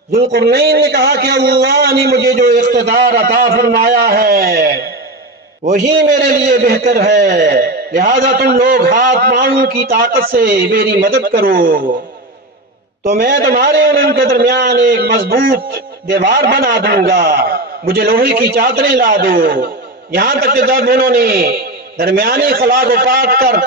ज़ुल्क़रनैन ने कहा कि अल्लाह ने मुझे जो इख्तिदार अता फरमाया है वही मेरे लिए बेहतर है, लिहाजा तुम लोग हाथ पांव की ताकत से मेरी मदद करो, तो मैं तुम्हारे और उनके दरमियान एक मजबूत दीवार बना दूंगा। मुझे लोहे की चादरें ला दो। यहाँ तक कि जब उन्होंने दरमियानी खला को काट कर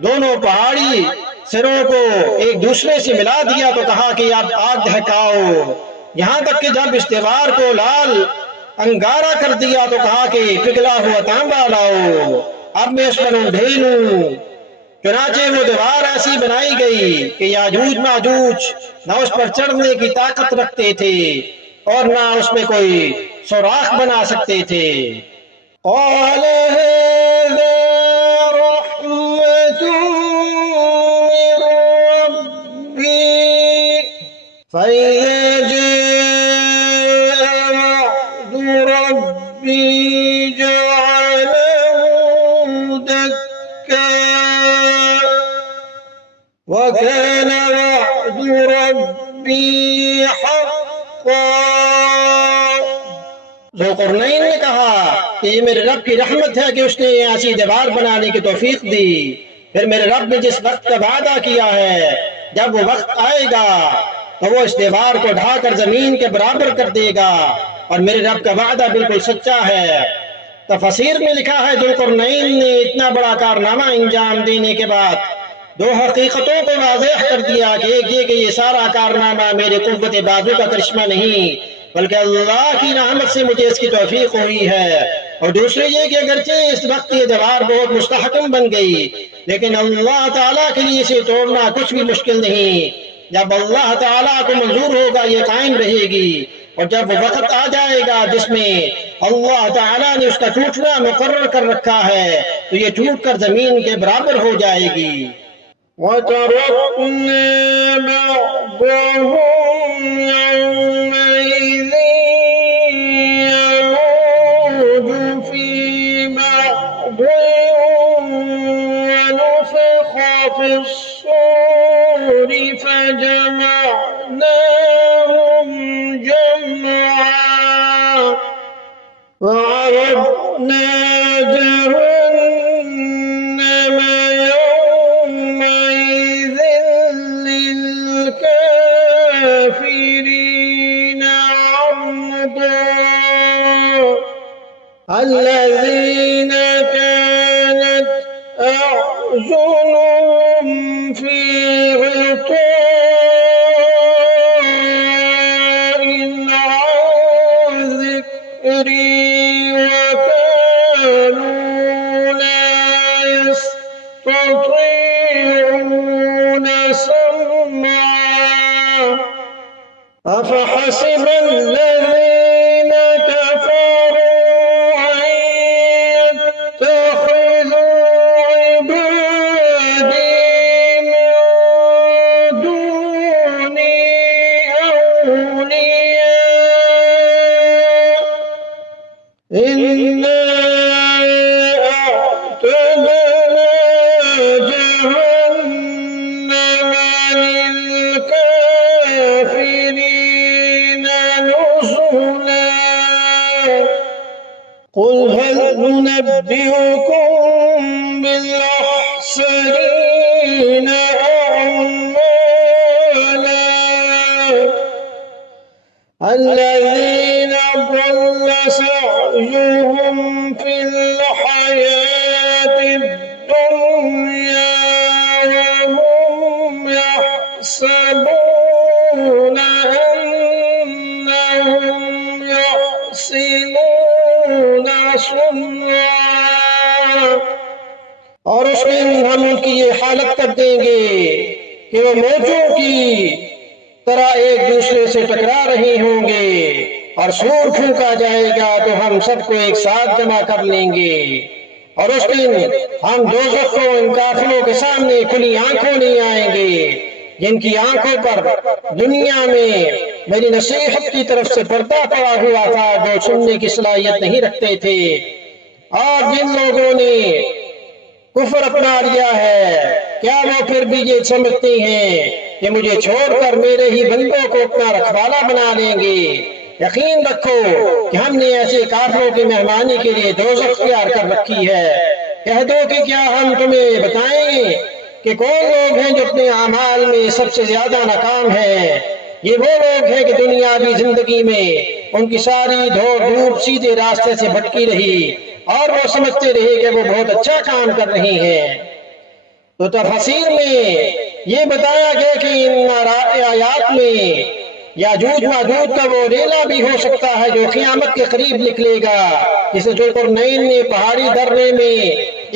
दोनों पहाड़ी सिरों को एक दूसरे से मिला दिया तो कहा कि आप आग दहकाओ। यहाँ तक कि जब इस दीवार को लाल अंगारा कर दिया तो कहा कि पिघला हुआ तांबा लाओ, अब मैं इस पर ढेलूं। चुनाचे वो दीवार ऐसी बनाई गई कि याजूज माजूज न उस पर चढ़ने की ताकत रखते थे और न उसमें कोई सुराख बना सकते थे। ربي حقا। ज़ुल्क़रनैन ने कहा कि ये मेरे रब की रहमत है कि उसने ऐसी दीवार बनाने की तौफीक दी। फिर मेरे रब ने जिस वक्त का वादा किया है, जब वो वक्त आएगा तो वो इस दीवार को ढाकर जमीन के बराबर कर देगा, और मेरे रब का वादा बिल्कुल सच्चा है। तफसीर में लिखा है, ज़ुल्क़रनैन ने इतना बड़ा कारनामा अंजाम देने के बाद दो हकीकतों को वाज़ेह कर दिया कि एक ये कि ये सारा कारनामा मेरे कुव्वत बाजू का करिश्मा नहीं, बल्कि अल्लाह की रहमत से मुझे इसकी तौफीक हुई है। और दूसरी ये कि अगरचे इस वक्त ये दीवार बहुत मुस्तहकम बन गई, लेकिन अल्लाह ताला के लिए इसे तोड़ना कुछ भी मुश्किल नहीं। जब अल्लाह ताला को मंजूर होगा ये कायम रहेगी, और जब वो वक्त आ जाएगा जिसमें अल्लाह ताला ने उसका टूटना मुकर्रर कर रखा है, तो ये टूट कर जमीन के बराबर हो जाएगी। وعرضنا جهنم يومئذ للكافرين عرضا الذين كانت أعينهم في غطاء عن ذكري وكانوا لا يستطيعون سمعا أفحسب الذين كفروا أن يتخذوا عبادي من دوني أولياء إنا أعتدنا جهنم للكافرين نزلا قل هل ننبئكم بالأخسرين أعمالا الذين ضل سعيهم في الحياة الدنيا وهم يحسبون أنهم يحسنون صنعا। और उस दिन हम उनकी ये हालत कर देंगे कि वो मौजों की तरह एक दूसरे से टकरा रहे होंगे, और सूर फूंका जाएगा तो हम सबको एक साथ जमा कर लेंगे। और उस दिन हम दोज़ख को इन काफिरों के सामने खुली आंखों नहीं आएंगे, जिनकी आंखों पर दुनिया में मेरी नसीहत की तरफ से पर्दा पड़ा हुआ था, जो सुनने की सलाहियत नहीं रखते थे। और जिन लोगों ने कुफर अपना लिया है, क्या वो फिर भी ये समझते हैं कि मुझे छोड़कर मेरे ही बंदों को अपना रखवाला बना लेंगे? यकीन रखो कि हमने ऐसे काफिरों की मेहमानी के लिए दोज़ख तैयार कर रखी है। कह दो कि क्या हम तुम्हें बताएं कि कौन लोग हैं जो अपने अमाल में सबसे ज्यादा नाकाम हैं? ये वो लोग हैं कि दुनियावी जिंदगी में उनकी सारी दौड़ धूप सीधे रास्ते से भटकी रही, और वो समझते रहे कि वो बहुत अच्छा काम कर रहे हैं। तो तफसीर में ये बताया गया कि इन आयात में याजूज माजूज का वो रेला भी हो सकता है जो क़यामत के करीब निकलेगा, जिसे ज़ुल्क़रनैन ने पहाड़ी दर्रे में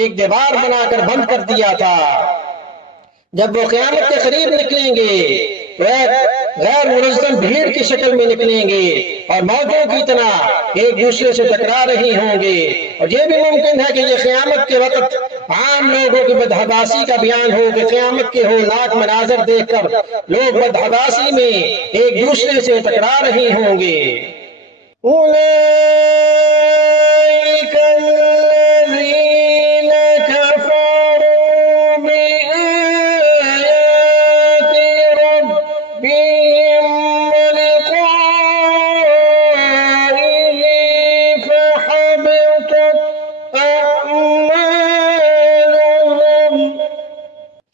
एक दीवार बनाकर बंद कर दिया था। जब वो क़यामत के करीब निकलेंगे तो गैर मुनज़्ज़म भीड़ की शक्ल में निकलेंगे, और मौजों की तरह एक दूसरे से टकरा रही होंगे। और ये भी मुमकिन है कि ये क़यामत के वक्त आम लोगों की बदहवासी का बयान हो कि क़यामत के होलनाक मनाज़र देखकर लोग बदहवासी में एक दूसरे से टकरा रहे होंगे।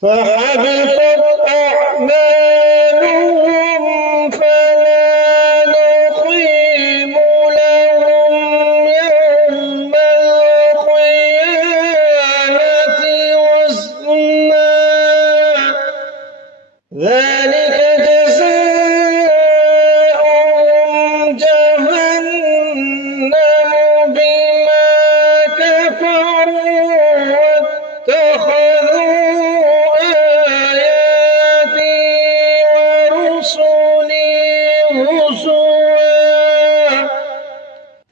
فحبطت أعمالهم فلا نقيم لهم يوم القيامة وزنا ذلك جزاؤهم جهنم بما كفروا واتخذوا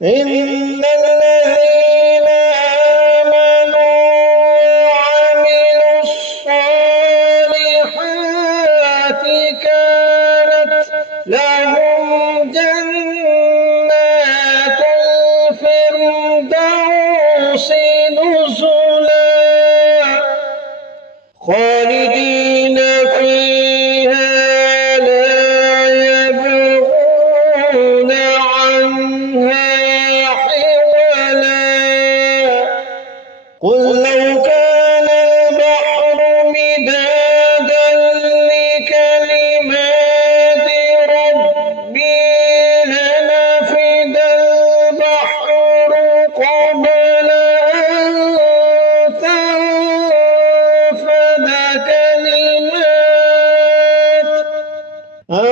إن الذين آمنوا وعملوا الصالحات كانت لهم جنات الفردوس نزلا خالدين فيها لا يبغون عنها قل لو كان البحر مدادا لكلمات ربي لنفد البحر قبل أن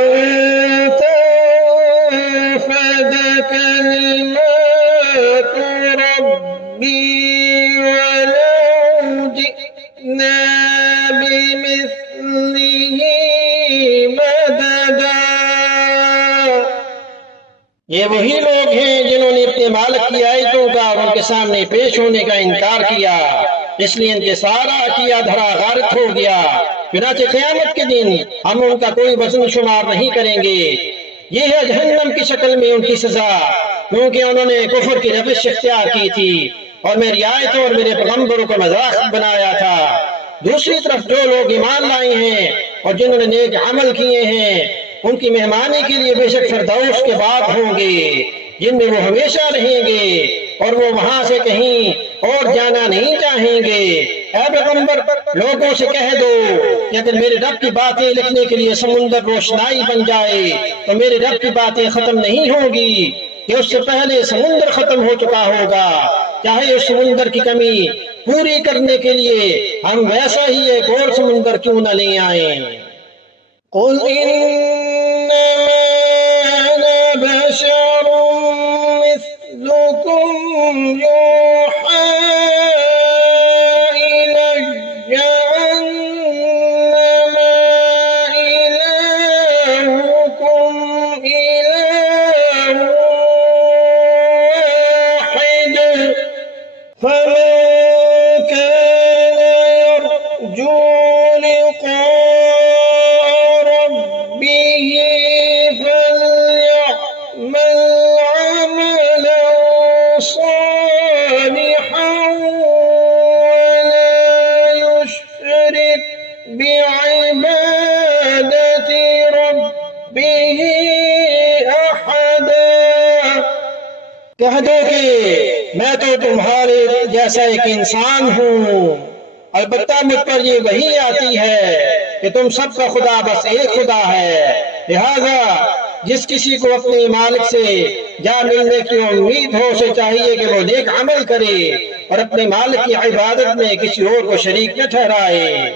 تنفد كلمات ربي ولو جئنا بمثله مددا। ये वही लोग हैं जिन्होंने अपने मालिक की आयतों का और उनके सामने पेश होने का इनकार किया, इसलिए इनके सारा किया धरा गारत हो गया। चुनांचे क़यामत के दिन हम उनका कोई वजन शुमार नहीं करेंगे। ये है जहन्नम की शक्ल में उनकी सजा, क्योंकि उन्होंने कुफ्र की रविश इख्तियार की थी और मेरी आयतों और मेरे पैगंबरों को मजाक बनाया था। दूसरी तरफ जो लोग ईमान लाए हैं और जिन्होंने नेक अमल किए हैं, उनकी मेहमानी के लिए बेशक फिरदौस के बाग होंगे जिनमें वो हमेशा रहेंगे और वो वहां से कहीं और जाना नहीं चाहेंगे। ऐ पैगंबर, लोगों से कह दो कि अगर मेरे रब की बातें लिखने के लिए समुंदर रोशनाई बन जाए तो मेरे रब की बातें खत्म नहीं होगी कि उससे पहले समुंदर खत्म हो चुका होगा, चाहे उस समुंदर की कमी पूरी करने के लिए हम वैसा ही एक और समुंदर क्यों न ले आए। कुल इन्नमा अना बशरुम मिस्लुकुम यूहा इलैया अन्नमा इलाहुकुम इलाहुन वाहिद फमन कान यरजू कह दो कि मैं तो तुम्हारे जैसा एक इंसान हूँ, अलबत्ता मुझ पर ये वही आती है कि तुम सबका खुदा बस एक खुदा है। लिहाजा जिस किसी को अपने मालिक से जा मिलने की उम्मीद हो, उसे चाहिए कि वो नेक अमल करे और अपने मालिक की इबादत में किसी और को शरीक न ठहराए।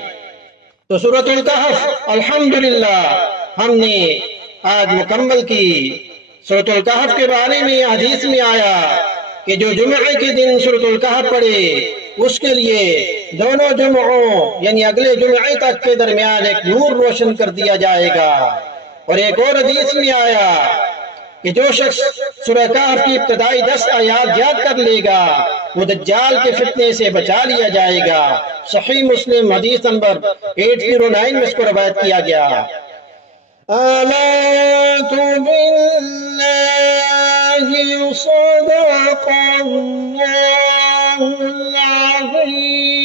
तो सूरतुल कहफ अल्हम्दुलिल्लाह हमने आज मुकम्मल की। सूरतुल कहफ के बारे में हदीस में आया कि जो जुमे के दिन सूरतुल कहफ पढ़े उसके लिए दोनों जुमों यानी अगले जुमे तक के दरमियान एक नूर रोशन कर दिया जाएगा। और एक और हदीस में आया कि जो शख्स सूरह कहफ की इब्तिदाई 10 आयात याद कर लेगा वो दज्जाल के फितने से बचा लिया जाएगा। सही मुस्लिम हदीस नंबर 809 में इसको रवायत किया गया। आमनतु बिल्लाहि सदक़ल्लाहुल अज़ीम।